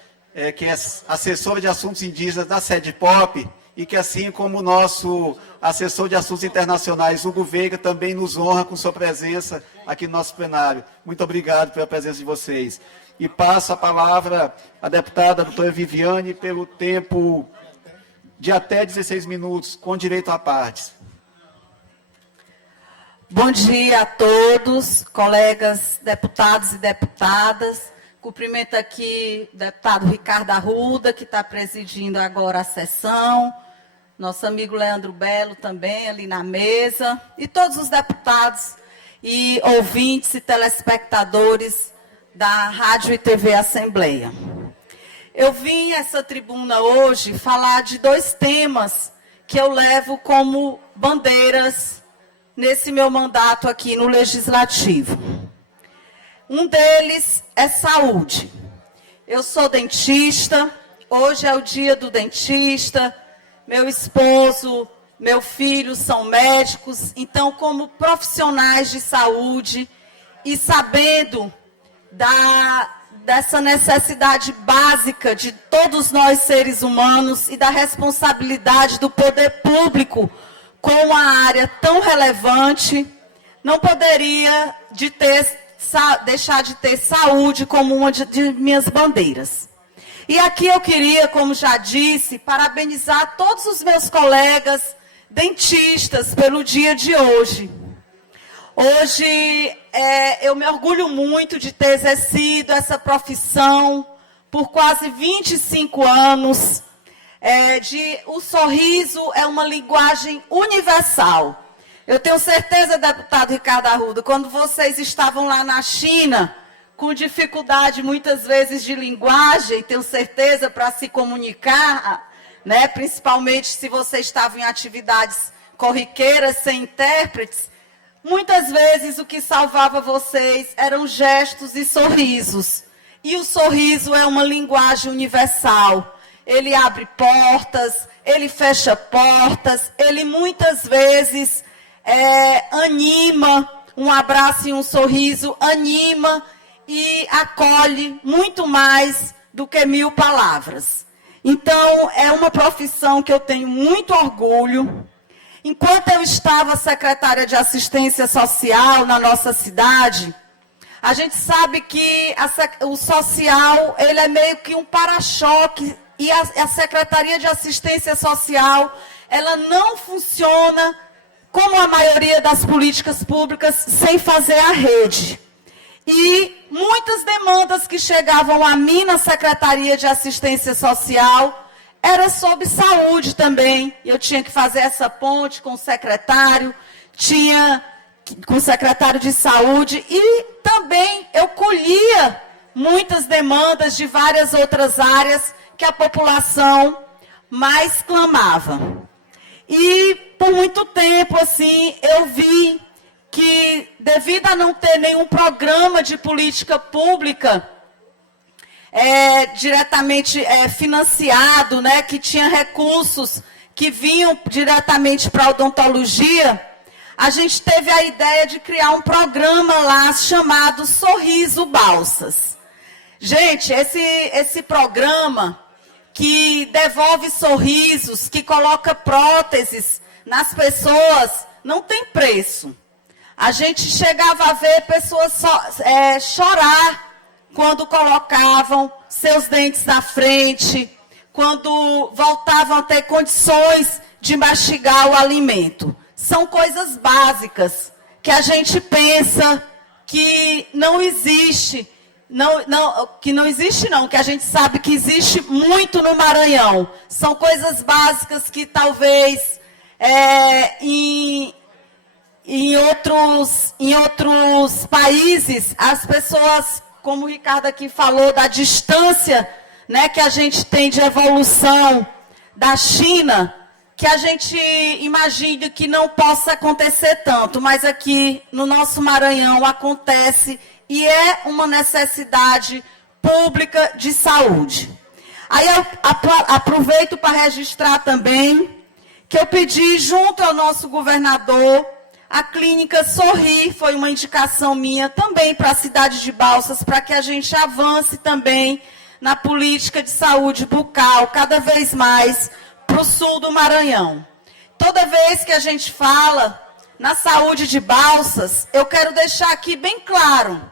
que é assessora de assuntos indígenas da SEDPOP, e que, assim como o nosso assessor de assuntos internacionais, Hugo Veiga, também nos honra com sua presença aqui no nosso plenário. Muito obrigado pela presença de vocês. E passo a palavra à deputada doutora Viviane pelo tempo de até 16 minutos, com direito a partes. Bom dia a todos, colegas deputados e deputadas. Cumprimento aqui o deputado Ricardo Arruda, que está presidindo agora a sessão. Nosso amigo Leandro Belo também ali na mesa. E todos os deputados e ouvintes e telespectadores da Rádio e TV Assembleia. Eu vim a essa tribuna hoje falar de 2 temas que eu levo como bandeiras nesse meu mandato aqui no Legislativo. Um deles é saúde. Eu sou dentista, hoje é o dia do dentista, meu esposo, meu filho são médicos, então, como profissionais de saúde e sabendo dessa necessidade básica de todos nós seres humanos e da responsabilidade do poder público com uma área tão relevante, não poderia deixar de ter saúde como uma de minhas bandeiras. E aqui eu queria, como já disse, parabenizar todos os meus colegas dentistas pelo dia de hoje. Hoje eu me orgulho muito de ter exercido essa profissão por quase 25 anos. O sorriso é uma linguagem universal. Eu tenho certeza, deputado Ricardo Arruda, quando vocês estavam lá na China, com dificuldade muitas vezes de linguagem, tenho certeza, para se comunicar, né, principalmente se vocês estavam em atividades corriqueiras, sem intérpretes, muitas vezes o que salvava vocês eram gestos e sorrisos. E o sorriso é uma linguagem universal. Ele abre portas, ele fecha portas, ele muitas vezes anima, um abraço e um sorriso, anima e acolhe muito mais do que 1000 palavras. Então, é uma profissão que eu tenho muito orgulho. Enquanto eu estava secretária de Assistência Social na nossa cidade, a gente sabe que o social ele é meio que um para-choque e a Secretaria de Assistência Social ela não funciona como a maioria das políticas públicas sem fazer a rede. E muitas demandas que chegavam a mim na Secretaria de Assistência Social era sobre saúde também. Eu tinha que fazer essa ponte com o secretário, com o secretário de saúde e também eu colhia muitas demandas de várias outras áreas que a população mais clamava. E por muito tempo, assim, eu vi que, devido a não ter nenhum programa de política pública diretamente financiado, né, que tinha recursos que vinham diretamente para a odontologia, a gente teve a ideia de criar um programa lá chamado Sorriso Balsas. Gente, esse programa que devolve sorrisos, que coloca próteses nas pessoas, não tem preço. A gente chegava a ver pessoas chorar quando colocavam seus dentes na frente, quando voltavam a ter condições de mastigar o alimento. São coisas básicas que a gente pensa que não existe, que a gente sabe que existe muito no Maranhão. São coisas básicas que talvez em outros países, as pessoas, como o Ricardo aqui falou, da distância né, que a gente tem de evolução da China, que a gente imagine que não possa acontecer tanto, mas aqui no nosso Maranhão acontece e é uma necessidade pública de saúde. Aí eu aproveito para registrar também que eu pedi junto ao nosso governador a clínica Sorri, foi uma indicação minha também para a cidade de Balsas, para que a gente avance também na política de saúde bucal, cada vez mais para o sul do Maranhão. Toda vez que a gente fala na saúde de Balsas, eu quero deixar aqui bem claro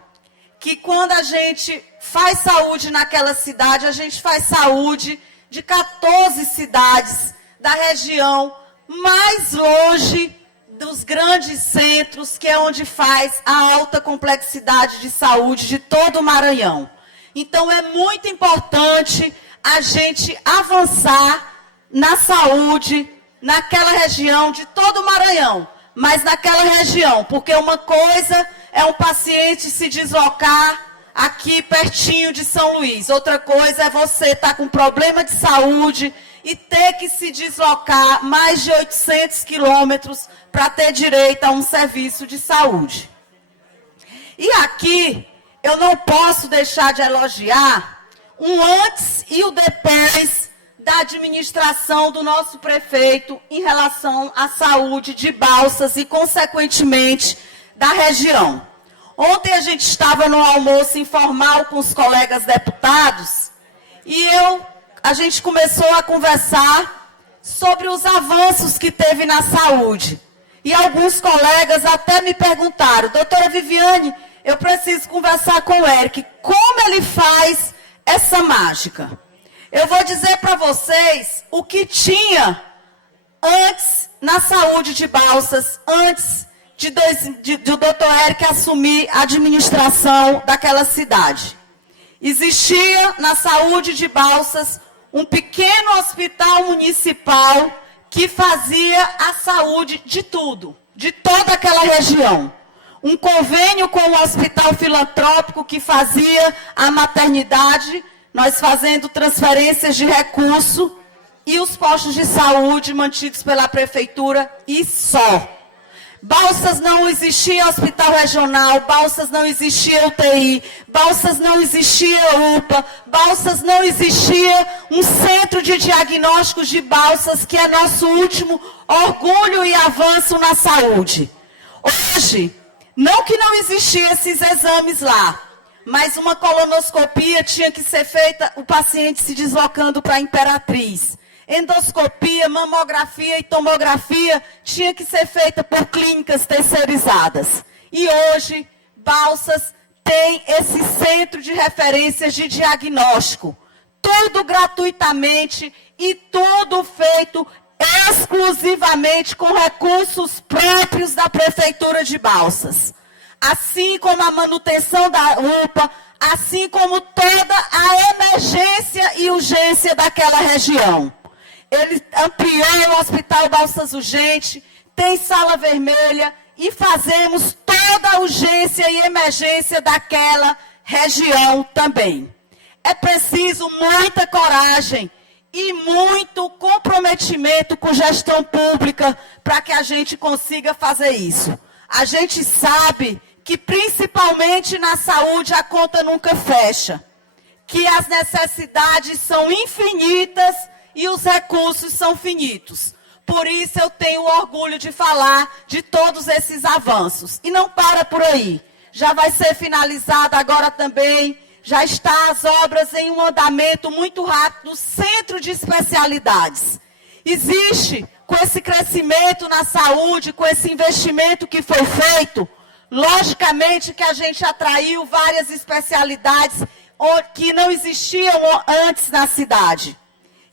que quando a gente faz saúde naquela cidade, a gente faz saúde de 14 cidades da região mais longe dos grandes centros, que é onde faz a alta complexidade de saúde de todo o Maranhão. Então, é muito importante a gente avançar na saúde, naquela região de todo o Maranhão, mas naquela região, porque uma coisa é um paciente se deslocar aqui pertinho de São Luís, outra coisa é você estar com problema de saúde e ter que se deslocar mais de 800 quilômetros para ter direito a um serviço de saúde. E aqui, eu não posso deixar de elogiar um antes e o depois da administração do nosso prefeito em relação à saúde de Balsas e, consequentemente, da região. Ontem a gente estava no almoço informal com os colegas deputados e a gente começou a conversar sobre os avanços que teve na saúde. E alguns colegas até me perguntaram, doutora Viviane, eu preciso conversar com o Eric, como ele faz essa mágica? Eu vou dizer para vocês o que antes na saúde de Balsas, antes do doutor Eric assumir a administração daquela cidade. Existia na saúde de Balsas um pequeno hospital municipal que fazia a saúde de tudo, de toda aquela região. Um convênio com o hospital filantrópico que fazia a maternidade, nós fazendo transferências de recurso e os postos de saúde mantidos pela prefeitura e só. Balsas não existia hospital regional, Balsas não existia UTI, Balsas não existia UPA, Balsas não existia um centro de diagnósticos de Balsas, que é nosso último orgulho e avanço na saúde. Hoje, não que não existiam esses exames lá, mas uma colonoscopia tinha que ser feita, o paciente se deslocando para a Imperatriz. Endoscopia, mamografia e tomografia tinha que ser feita por clínicas terceirizadas. E hoje, Balsas tem esse centro de referências de diagnóstico. Tudo gratuitamente e tudo feito exclusivamente com recursos próprios da Prefeitura de Balsas. Assim como a manutenção da UPA, assim como toda a emergência e urgência daquela região. Ele ampliou o Hospital Balsas Urgente, tem sala vermelha e fazemos toda a urgência e emergência daquela região também. É preciso muita coragem e muito comprometimento com gestão pública para que a gente consiga fazer isso. A gente sabe que principalmente na saúde a conta nunca fecha, que as necessidades são infinitas e os recursos são finitos. Por isso eu tenho orgulho de falar de todos esses avanços. E não para por aí. Já vai ser finalizada agora também, já está as obras em um andamento muito rápido, centro de especialidades. Existe, com esse crescimento na saúde, com esse investimento que foi feito, logicamente que a gente atraiu várias especialidades que não existiam antes na cidade.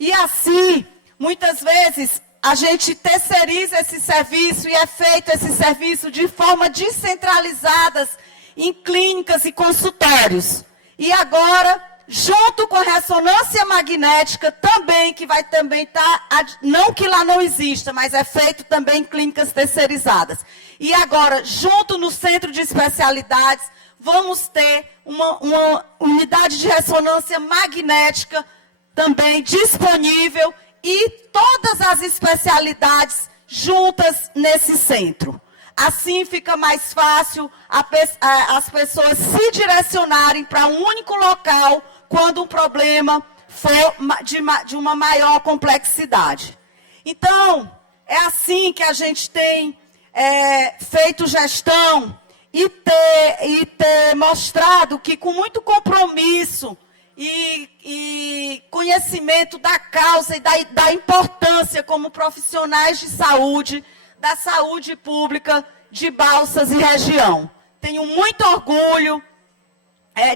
E assim, muitas vezes, a gente terceiriza esse serviço e é feito esse serviço de forma descentralizada em clínicas e consultórios. E agora, junto com a ressonância magnética também, que vai também estar, não que lá não exista, mas é feito também em clínicas terceirizadas. E agora, junto no centro de especialidades, vamos ter uma unidade de ressonância magnética também disponível e todas as especialidades juntas nesse centro. Assim fica mais fácil as pessoas se direcionarem para um único local quando um problema for de uma maior complexidade. Então, é assim que a gente tem feito gestão e ter mostrado que com muito compromisso e conhecimento da causa e da importância como profissionais de saúde, da saúde pública de Balsas e região. Tenho muito orgulho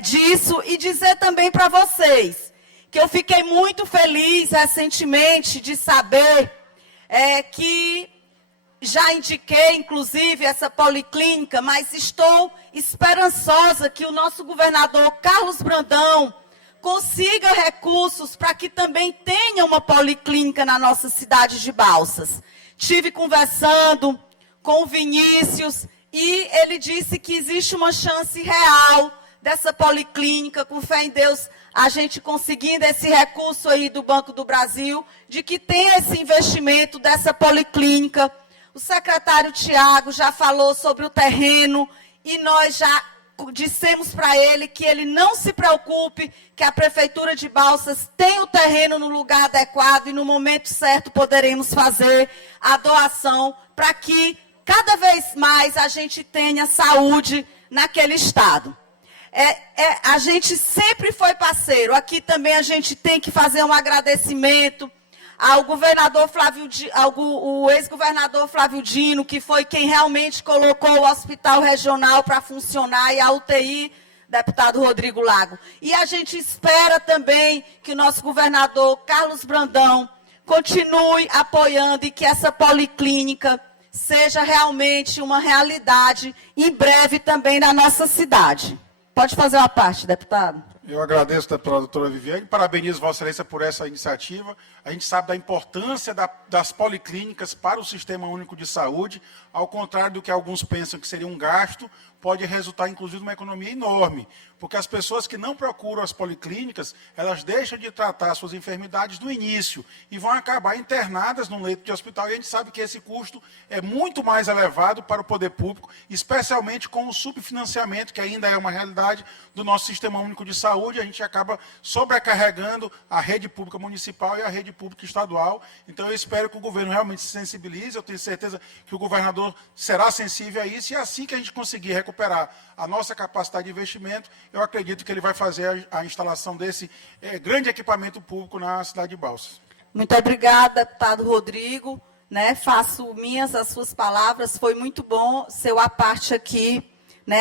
disso e dizer também para vocês que eu fiquei muito feliz recentemente de saber que já indiquei, inclusive, essa policlínica, mas estou esperançosa que o nosso governador Carlos Brandão consiga recursos para que também tenha uma policlínica na nossa cidade de Balsas. Estive conversando com o Vinícius e ele disse que existe uma chance real dessa policlínica, com fé em Deus, a gente conseguindo esse recurso aí do Banco do Brasil, de que tenha esse investimento dessa policlínica. O secretário Tiago já falou sobre o terreno e nós já dissemos para ele que ele não se preocupe, que a Prefeitura de Balsas tem o terreno no lugar adequado e no momento certo poderemos fazer a doação para que cada vez mais a gente tenha saúde naquele estado. A gente sempre foi parceiro. Aqui também a gente tem que fazer um agradecimento ao governador o ex-governador Flávio Dino, que foi quem realmente colocou o hospital regional para funcionar, e a UTI, deputado Rodrigo Lago. E a gente espera também que o nosso governador Carlos Brandão continue apoiando e que essa policlínica seja realmente uma realidade em breve também na nossa cidade. Pode fazer uma parte, deputado. Eu agradeço, deputada doutora Viviane, parabenizo Vossa Excelência por essa iniciativa. A gente sabe da importância das policlínicas para o Sistema Único de Saúde, ao contrário do que alguns pensam que seria um gasto, pode resultar, inclusive, numa economia enorme, porque as pessoas que não procuram as policlínicas, elas deixam de tratar suas enfermidades no início e vão acabar internadas num leito de hospital, e a gente sabe que esse custo é muito mais elevado para o poder público, especialmente com o subfinanciamento, que ainda é uma realidade do nosso Sistema Único de Saúde. A gente acaba sobrecarregando a rede pública municipal e a rede pública estadual. Então, eu espero que o governo realmente se sensibilize, eu tenho certeza que o governador será sensível a isso, e assim que a gente conseguir recuperar a nossa capacidade de investimento, eu acredito que ele vai fazer a instalação desse grande equipamento público na cidade de Balsas. Muito obrigada, deputado Rodrigo. Faço minhas as suas palavras, foi muito bom seu a parte aqui,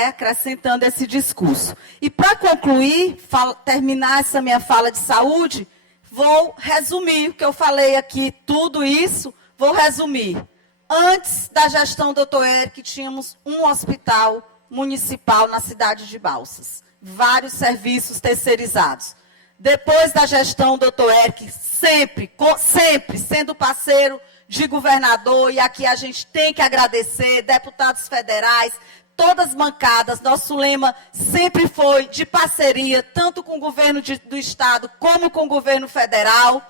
acrescentando esse discurso. E para concluir, terminar essa minha fala de saúde, vou resumir o que eu falei aqui, tudo isso, vou resumir. Antes da gestão do Dr. Eric, tínhamos um hospital municipal na cidade de Balsas. Vários serviços terceirizados. Depois da gestão do Dr. Eric, sempre sendo parceiro de governador, e aqui a gente tem que agradecer, deputados federais, todas as bancadas, nosso lema sempre foi de parceria, tanto com o governo do estado como com o governo federal.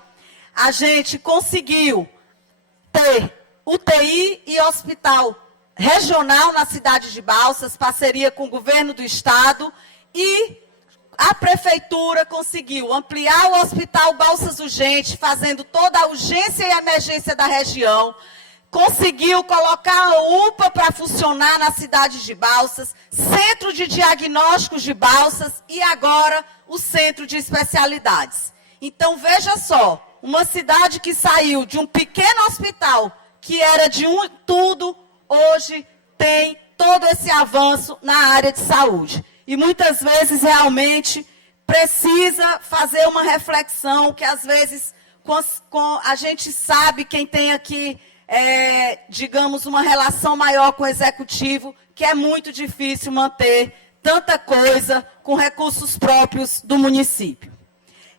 A gente conseguiu ter UTI e hospital regional na cidade de Balsas, parceria com o governo do estado, e a prefeitura conseguiu ampliar o hospital Balsas Urgente, fazendo toda a urgência e emergência da região, conseguiu colocar a UPA para funcionar na cidade de Balsas, Centro de Diagnósticos de Balsas e agora o Centro de Especialidades. Então, veja só, uma cidade que saiu de um pequeno hospital, que era de tudo, hoje tem todo esse avanço na área de saúde. E muitas vezes, realmente, precisa fazer uma reflexão, que às vezes a gente sabe, quem tem aqui, digamos, uma relação maior com o executivo, que é muito difícil manter tanta coisa com recursos próprios do município.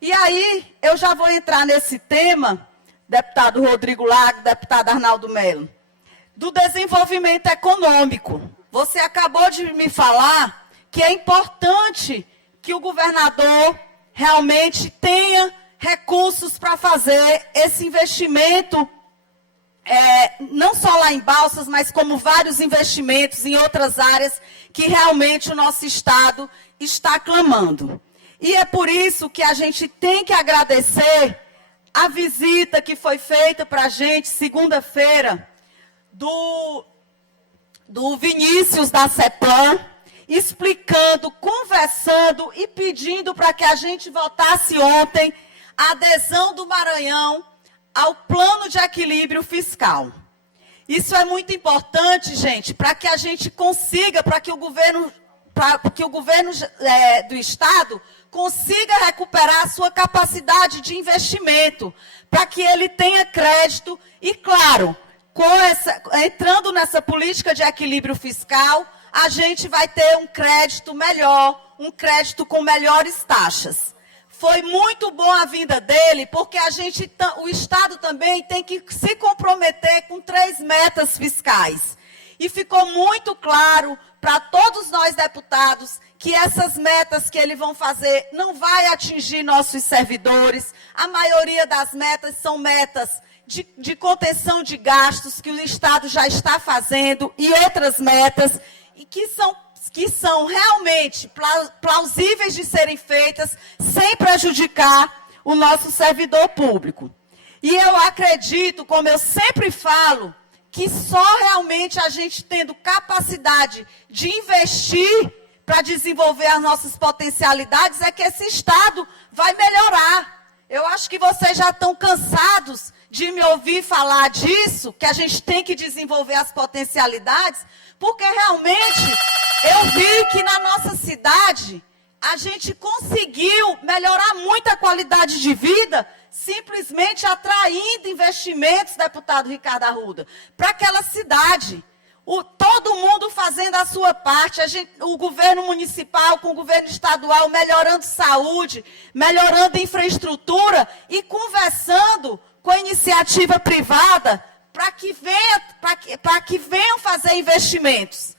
E aí, eu já vou entrar nesse tema, deputado Rodrigo Lago, deputado Arnaldo Melo, do desenvolvimento econômico. Você acabou de me falar que é importante que o governador realmente tenha recursos para fazer esse investimento, não só lá em Balsas, mas como vários investimentos em outras áreas que realmente o nosso Estado está clamando. E é por isso que a gente tem que agradecer a visita que foi feita para a gente, segunda-feira, do Vinícius da CEPLAN, explicando, conversando e pedindo para que a gente votasse ontem a adesão do Maranhão ao plano de equilíbrio fiscal. Isso é muito importante, gente, para que a gente consiga, para que o governo do Estado consiga recuperar a sua capacidade de investimento, para que ele tenha crédito e, claro, entrando nessa política de equilíbrio fiscal, a gente vai ter um crédito melhor, um crédito com melhores taxas. Foi muito bom a vinda dele, porque o Estado também tem que se comprometer com 3 metas fiscais. E ficou muito claro para todos nós deputados que essas metas que eles vão fazer não vai atingir nossos servidores. A maioria das metas são metas de contenção de gastos que o Estado já está fazendo e outras metas e que são realmente plausíveis de serem feitas sem prejudicar o nosso servidor público. E eu acredito, como eu sempre falo, que só realmente a gente tendo capacidade de investir para desenvolver as nossas potencialidades é que esse Estado vai melhorar. Eu acho que vocês já estão cansados de me ouvir falar disso, que a gente tem que desenvolver as potencialidades, porque realmente eu vi que na nossa cidade a gente conseguiu melhorar muito a qualidade de vida, simplesmente atraindo investimentos, deputado Ricardo Arruda, para aquela cidade. Todo mundo fazendo a sua parte, o governo municipal com o governo estadual melhorando saúde, melhorando infraestrutura e conversando com a iniciativa privada para que venham fazer investimentos.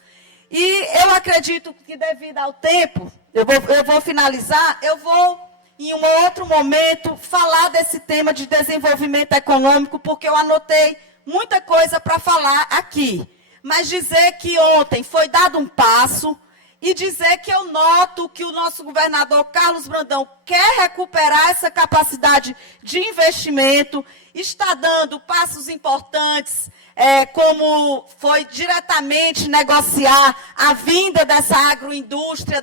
E eu acredito que, devido ao tempo, eu vou finalizar, eu vou, em um outro momento, falar desse tema de desenvolvimento econômico, porque eu anotei muita coisa para falar aqui. Mas dizer que ontem foi dado um passo e dizer que eu noto que o nosso governador Carlos Brandão quer recuperar essa capacidade de investimento, está dando passos importantes, como foi diretamente negociar a vinda dessa agroindústria.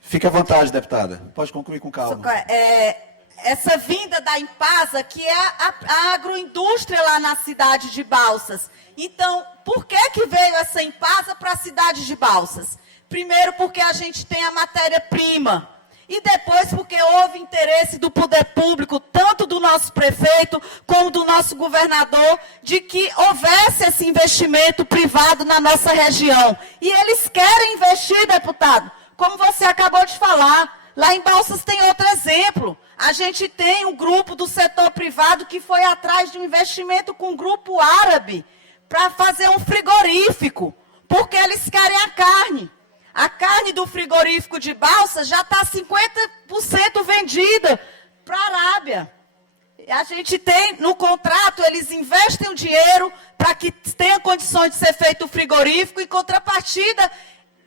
Fique à vontade, deputada. Pode concluir com calma. Essa vinda da Impasa, que é a agroindústria lá na cidade de Balsas. Então, por que veio essa Impasa para a cidade de Balsas? Primeiro, porque a gente tem a matéria-prima. E depois, porque houve interesse do poder público, tanto do nosso prefeito como do nosso governador, de que houvesse esse investimento privado na nossa região. E eles querem investir, deputado, como você acabou de falar. Lá em Balsas tem outro exemplo. A gente tem um grupo do setor privado que foi atrás de um investimento com um grupo árabe para fazer um frigorífico, porque eles querem a carne. A carne do frigorífico de Balsas já está 50% vendida para a Arábia. A gente tem, no contrato, eles investem o dinheiro para que tenha condições de ser feito o frigorífico, em contrapartida,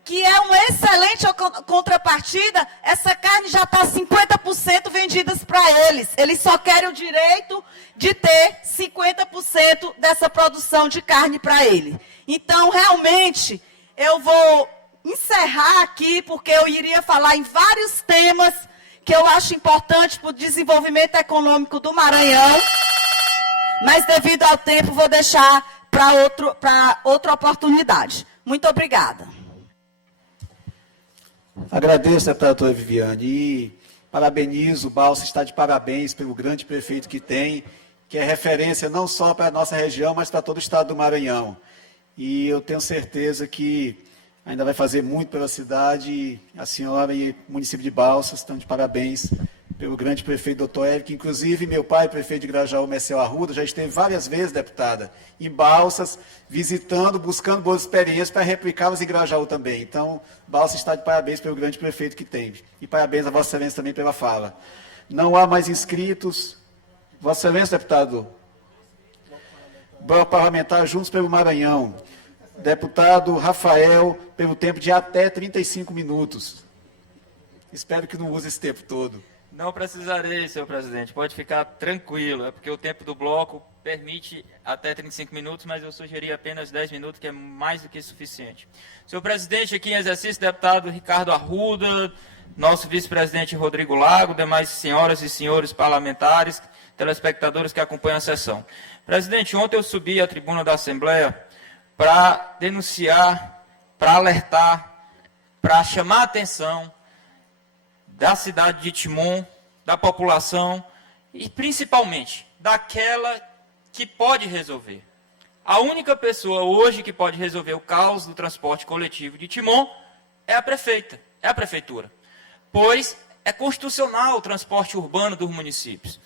que é uma excelente contrapartida, essa carne já está 50% vendidas para eles. Eles só querem o direito de ter 50% dessa produção de carne para eles. Então, realmente, eu vou encerrar aqui, porque eu iria falar em vários temas que eu acho importantes para o desenvolvimento econômico do Maranhão, mas devido ao tempo vou deixar para outra oportunidade. Muito obrigada. Agradeço, deputada Viviane, e parabenizo, o Balsas está de parabéns pelo grande prefeito que tem, que é referência não só para a nossa região, mas para todo o estado do Maranhão. E eu tenho certeza que ainda vai fazer muito pela cidade, a senhora e o município de Balsas estão de parabéns pelo grande prefeito doutor Eric. Inclusive, meu pai, prefeito de Grajaú, Messel Arruda, já esteve várias vezes, deputada, em Balsas, visitando, buscando boas experiências para replicá-las em Grajaú também. Então, Balsas está de parabéns pelo grande prefeito que tem. E parabéns a Vossa Excelência também pela fala. Não há mais inscritos. Vossa Excelência, deputado, bloco parlamentar Juntos pelo Maranhão. Deputado Rafael, pelo tempo de até 35 minutos. Espero que não use esse tempo todo. Não precisarei, senhor presidente. Pode ficar tranquilo. É porque o tempo do bloco permite até 35 minutos, mas eu sugeri apenas 10 minutos, que é mais do que suficiente. Senhor presidente, aqui em exercício, deputado Ricardo Arruda, nosso vice-presidente Rodrigo Lago, demais senhoras e senhores parlamentares, telespectadores que acompanham a sessão. Presidente, ontem eu subi à tribuna da Assembleia para denunciar, para alertar, para chamar a atenção da cidade de Timon, da população e, principalmente, daquela que pode resolver. A única pessoa hoje que pode resolver o caos do transporte coletivo de Timon é a prefeita, é a prefeitura, pois é constitucional o transporte urbano dos municípios.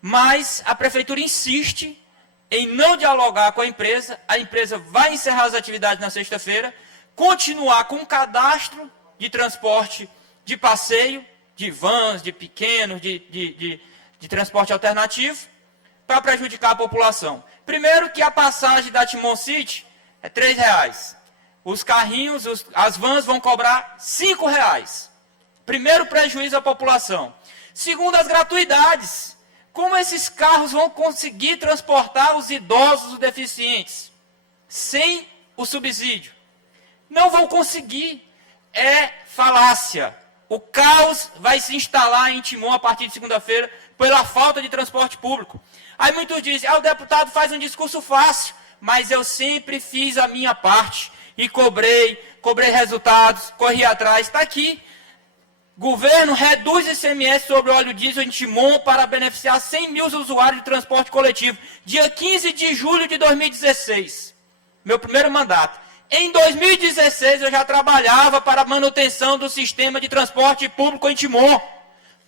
Mas a prefeitura insiste em não dialogar com a empresa vai encerrar as atividades na sexta-feira, continuar com um cadastro de transporte de passeio, de vans, de pequenos, de transporte alternativo, para prejudicar a população. Primeiro que a passagem da Timon City é R$ 3,00. Os carrinhos, as vans vão cobrar R$ 5,00. Primeiro prejuízo à população. Segundo, as gratuidades. Como esses carros vão conseguir transportar os idosos, os deficientes, sem o subsídio? Não vão conseguir. É falácia. O caos vai se instalar em Timon a partir de segunda-feira pela falta de transporte público. Aí muitos dizem, o deputado faz um discurso fácil, mas eu sempre fiz a minha parte e cobrei resultados, corri atrás, está aqui. Governo reduz ICMS sobre óleo diesel em Timon para beneficiar 100 mil usuários de transporte coletivo. Dia 15 de julho de 2016, meu primeiro mandato. Em 2016, eu já trabalhava para a manutenção do sistema de transporte público em Timon.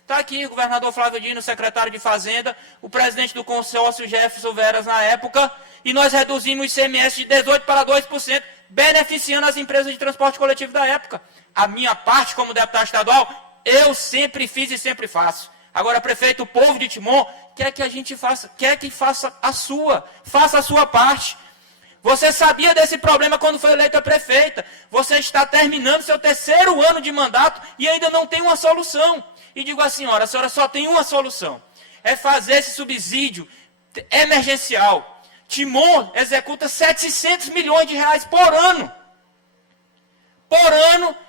Está aqui o governador Flávio Dino, secretário de Fazenda, o presidente do consórcio Jefferson Veras na época, e nós reduzimos o ICMS de 18% para 2%, beneficiando as empresas de transporte coletivo da época. A minha parte como deputado estadual, eu sempre fiz e sempre faço. Agora, prefeito, o povo de Timon quer que a gente faça, quer que faça a sua parte. Você sabia desse problema quando foi eleita prefeita. Você está terminando seu 3º ano de mandato e ainda não tem uma solução. E digo à senhora, a senhora só tem uma solução. É fazer esse subsídio emergencial. Timon executa 700 milhões de reais por ano.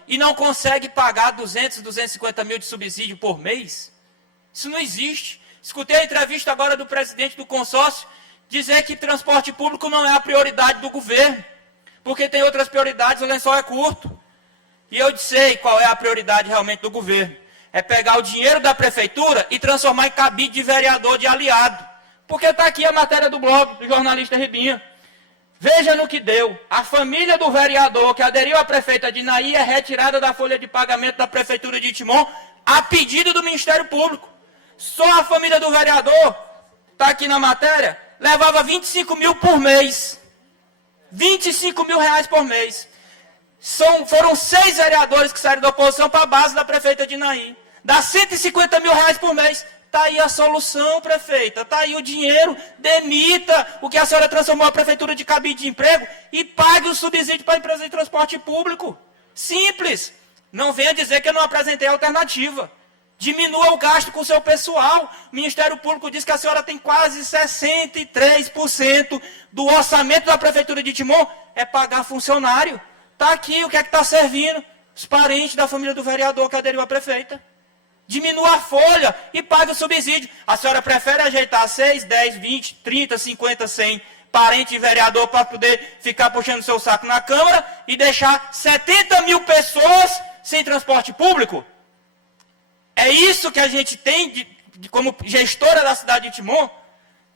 E não consegue pagar 250 mil de subsídio por mês. Isso não existe. Escutei a entrevista agora do presidente do consórcio dizer que transporte público não é a prioridade do governo, porque tem outras prioridades, o lençol é curto. E eu sei qual é a prioridade realmente do governo. É pegar o dinheiro da prefeitura e transformar em cabide de vereador de aliado. Porque está aqui a matéria do blog do jornalista Ribinha. Veja no que deu. A família do vereador que aderiu à prefeita Dinaí é retirada da folha de pagamento da prefeitura de Timon a pedido do Ministério Público. Só a família do vereador, está aqui na matéria, levava 25 mil por mês. 25 mil reais por mês. Foram 6 vereadores que saíram da oposição para a base da prefeita Dinaí. Dá 150 mil reais por mês. Está aí a solução, prefeita. Está aí o dinheiro. Demita o que a senhora transformou a prefeitura de cabide de emprego e pague o subsídio para a empresa de transporte público. Simples. Não venha dizer que eu não apresentei alternativa. Diminua o gasto com o seu pessoal. O Ministério Público diz que a senhora tem quase 63% do orçamento da prefeitura de Timon é pagar funcionário. Está aqui o que é que está servindo. Os parentes da família do vereador que aderiu à prefeita. Diminua a folha e paga o subsídio. A senhora prefere ajeitar 6, 10, 20, 30, 50, 100 parentes de vereador para poder ficar puxando seu saco na Câmara e deixar 70 mil pessoas sem transporte público? É isso que a gente tem como gestora da cidade de Timon?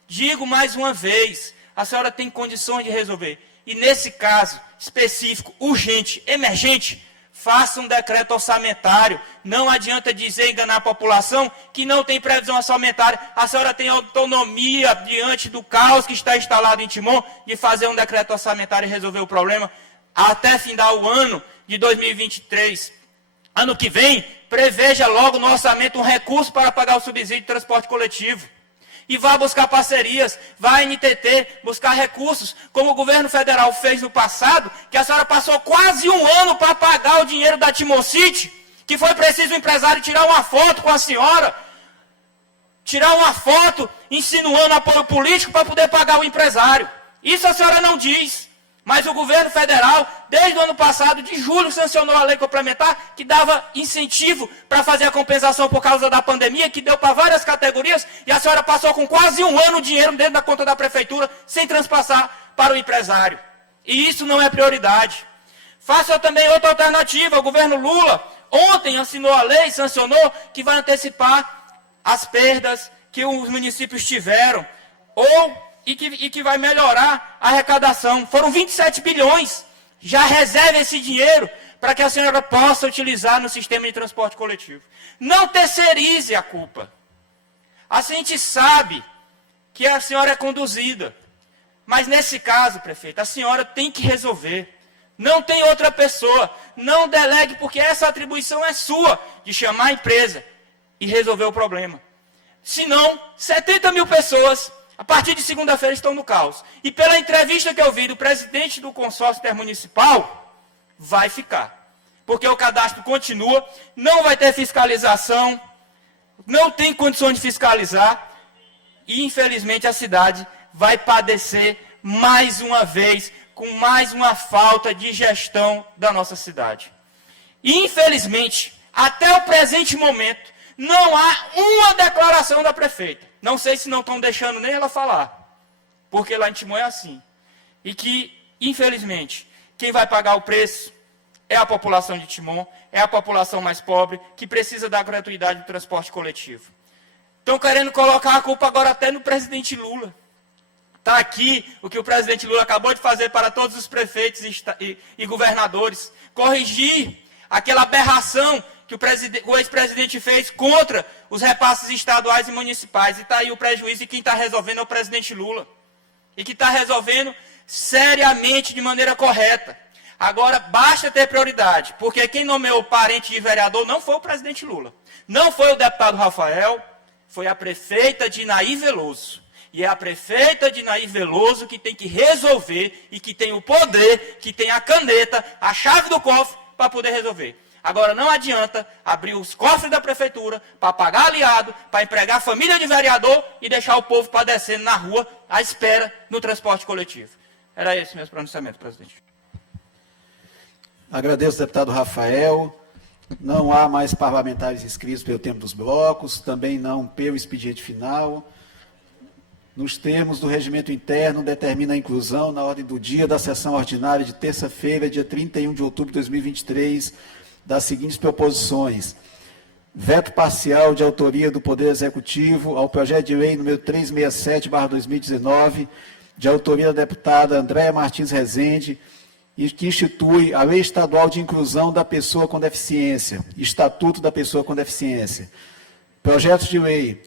Digo mais uma vez, a senhora tem condições de resolver. E nesse caso específico, urgente, emergente, faça um decreto orçamentário. Não adianta dizer, enganar a população, que não tem previsão orçamentária. A senhora tem autonomia, diante do caos que está instalado em Timon, de fazer um decreto orçamentário e resolver o problema até findar o ano de 2023. Ano que vem, preveja logo no orçamento um recurso para pagar o subsídio de transporte coletivo. E vá buscar parcerias, vá à NTT buscar recursos, como o governo federal fez no passado, que a senhora passou quase um ano para pagar o dinheiro da Timon City, que foi preciso o empresário tirar uma foto com a senhora, tirar uma foto insinuando apoio político para poder pagar o empresário. Isso a senhora não diz. Mas o governo federal, desde o ano passado, de julho, sancionou a lei complementar que dava incentivo para fazer a compensação por causa da pandemia, que deu para várias categorias, e a senhora passou com quase um ano o dinheiro dentro da conta da prefeitura, sem transpassar para o empresário. E isso não é prioridade. Faça também outra alternativa. O governo Lula ontem assinou a lei, sancionou, que vai antecipar as perdas que os municípios tiveram, e que vai melhorar a arrecadação. Foram 27 bilhões. Já reserve esse dinheiro para que a senhora possa utilizar no sistema de transporte coletivo. Não terceirize a culpa. A gente sabe que a senhora é conduzida. Mas nesse caso, prefeito, a senhora tem que resolver. Não tem outra pessoa. Não delegue, porque essa atribuição é sua, de chamar a empresa e resolver o problema. Senão, 70 mil pessoas... a partir de segunda-feira estão no caos. E pela entrevista que eu vi do presidente do consórcio intermunicipal, vai ficar. Porque o cadastro continua, não vai ter fiscalização, não tem condições de fiscalizar, e infelizmente a cidade vai padecer mais uma vez, com mais uma falta de gestão da nossa cidade. E infelizmente, até o presente momento, não há uma declaração da prefeita. Não sei se não estão deixando nem ela falar, porque lá em Timon é assim. E que, infelizmente, quem vai pagar o preço é a população de Timon, é a população mais pobre, que precisa da gratuidade do transporte coletivo. Estão querendo colocar a culpa agora até no presidente Lula. Está aqui o que o presidente Lula acabou de fazer para todos os prefeitos e governadores. Corrigir aquela aberração que o ex-presidente fez contra os repasses estaduais e municipais. E está aí o prejuízo, e quem está resolvendo é o presidente Lula. E que está resolvendo seriamente, de maneira correta. Agora, basta ter prioridade, porque quem nomeou parente de vereador não foi o presidente Lula. Não foi o deputado Rafael, foi a prefeita Dinaí Veloso. E é a prefeita Dinaí Veloso que tem que resolver, e que tem o poder, que tem a caneta, a chave do cofre, para poder resolver. Agora, não adianta abrir os cofres da prefeitura para pagar aliado, para empregar família de vereador e deixar o povo padecendo na rua, à espera no transporte coletivo. Era esse meu pronunciamento, presidente. Agradeço, deputado Rafael. Não há mais parlamentares inscritos pelo tempo dos blocos, também não pelo expediente final. Nos termos do regimento interno, determina a inclusão na ordem do dia da sessão ordinária de terça-feira, dia 31 de outubro de 2023, das seguintes proposições: veto parcial de autoria do Poder Executivo ao projeto de lei número 367/2019, de autoria da deputada Andréa Martins Rezende, e que institui a Lei Estadual de Inclusão da Pessoa com Deficiência, Estatuto da Pessoa com Deficiência. Projeto de lei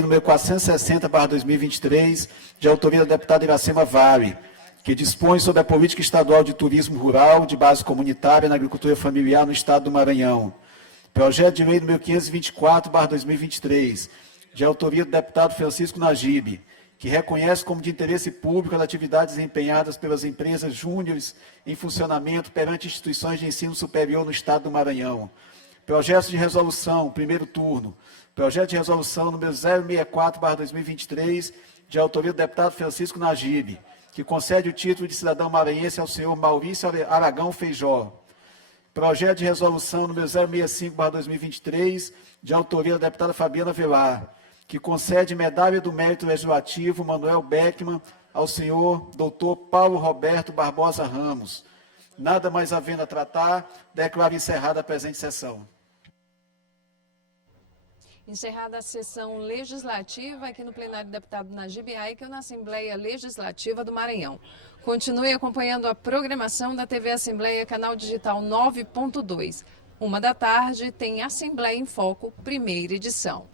número 460/2023, de autoria da deputada Iracema Vale, que dispõe sobre a política estadual de turismo rural de base comunitária na agricultura familiar no estado do Maranhão. Projeto de lei número 524/2023, de autoria do deputado Francisco Nagibe, que reconhece como de interesse público as atividades desempenhadas pelas empresas júniores em funcionamento perante instituições de ensino superior no estado do Maranhão. Projeto de resolução, primeiro turno. Projeto de resolução número 064/2023, de autoria do deputado Francisco Nagibe, que concede o título de cidadão maranhense ao senhor Maurício Aragão Feijó. Projeto de resolução número 065/2023, de autoria da deputada Fabiana Velar, que concede medalha do mérito legislativo Manuel Beckmann ao senhor doutor Paulo Roberto Barbosa Ramos. Nada mais havendo a tratar, declaro encerrada a presente sessão. Encerrada a sessão legislativa aqui no plenário do deputado Nagibe Aikel, na Assembleia Legislativa do Maranhão. Continue acompanhando a programação da TV Assembleia, canal digital 9.2. 1 da tarde tem Assembleia em Foco, primeira edição.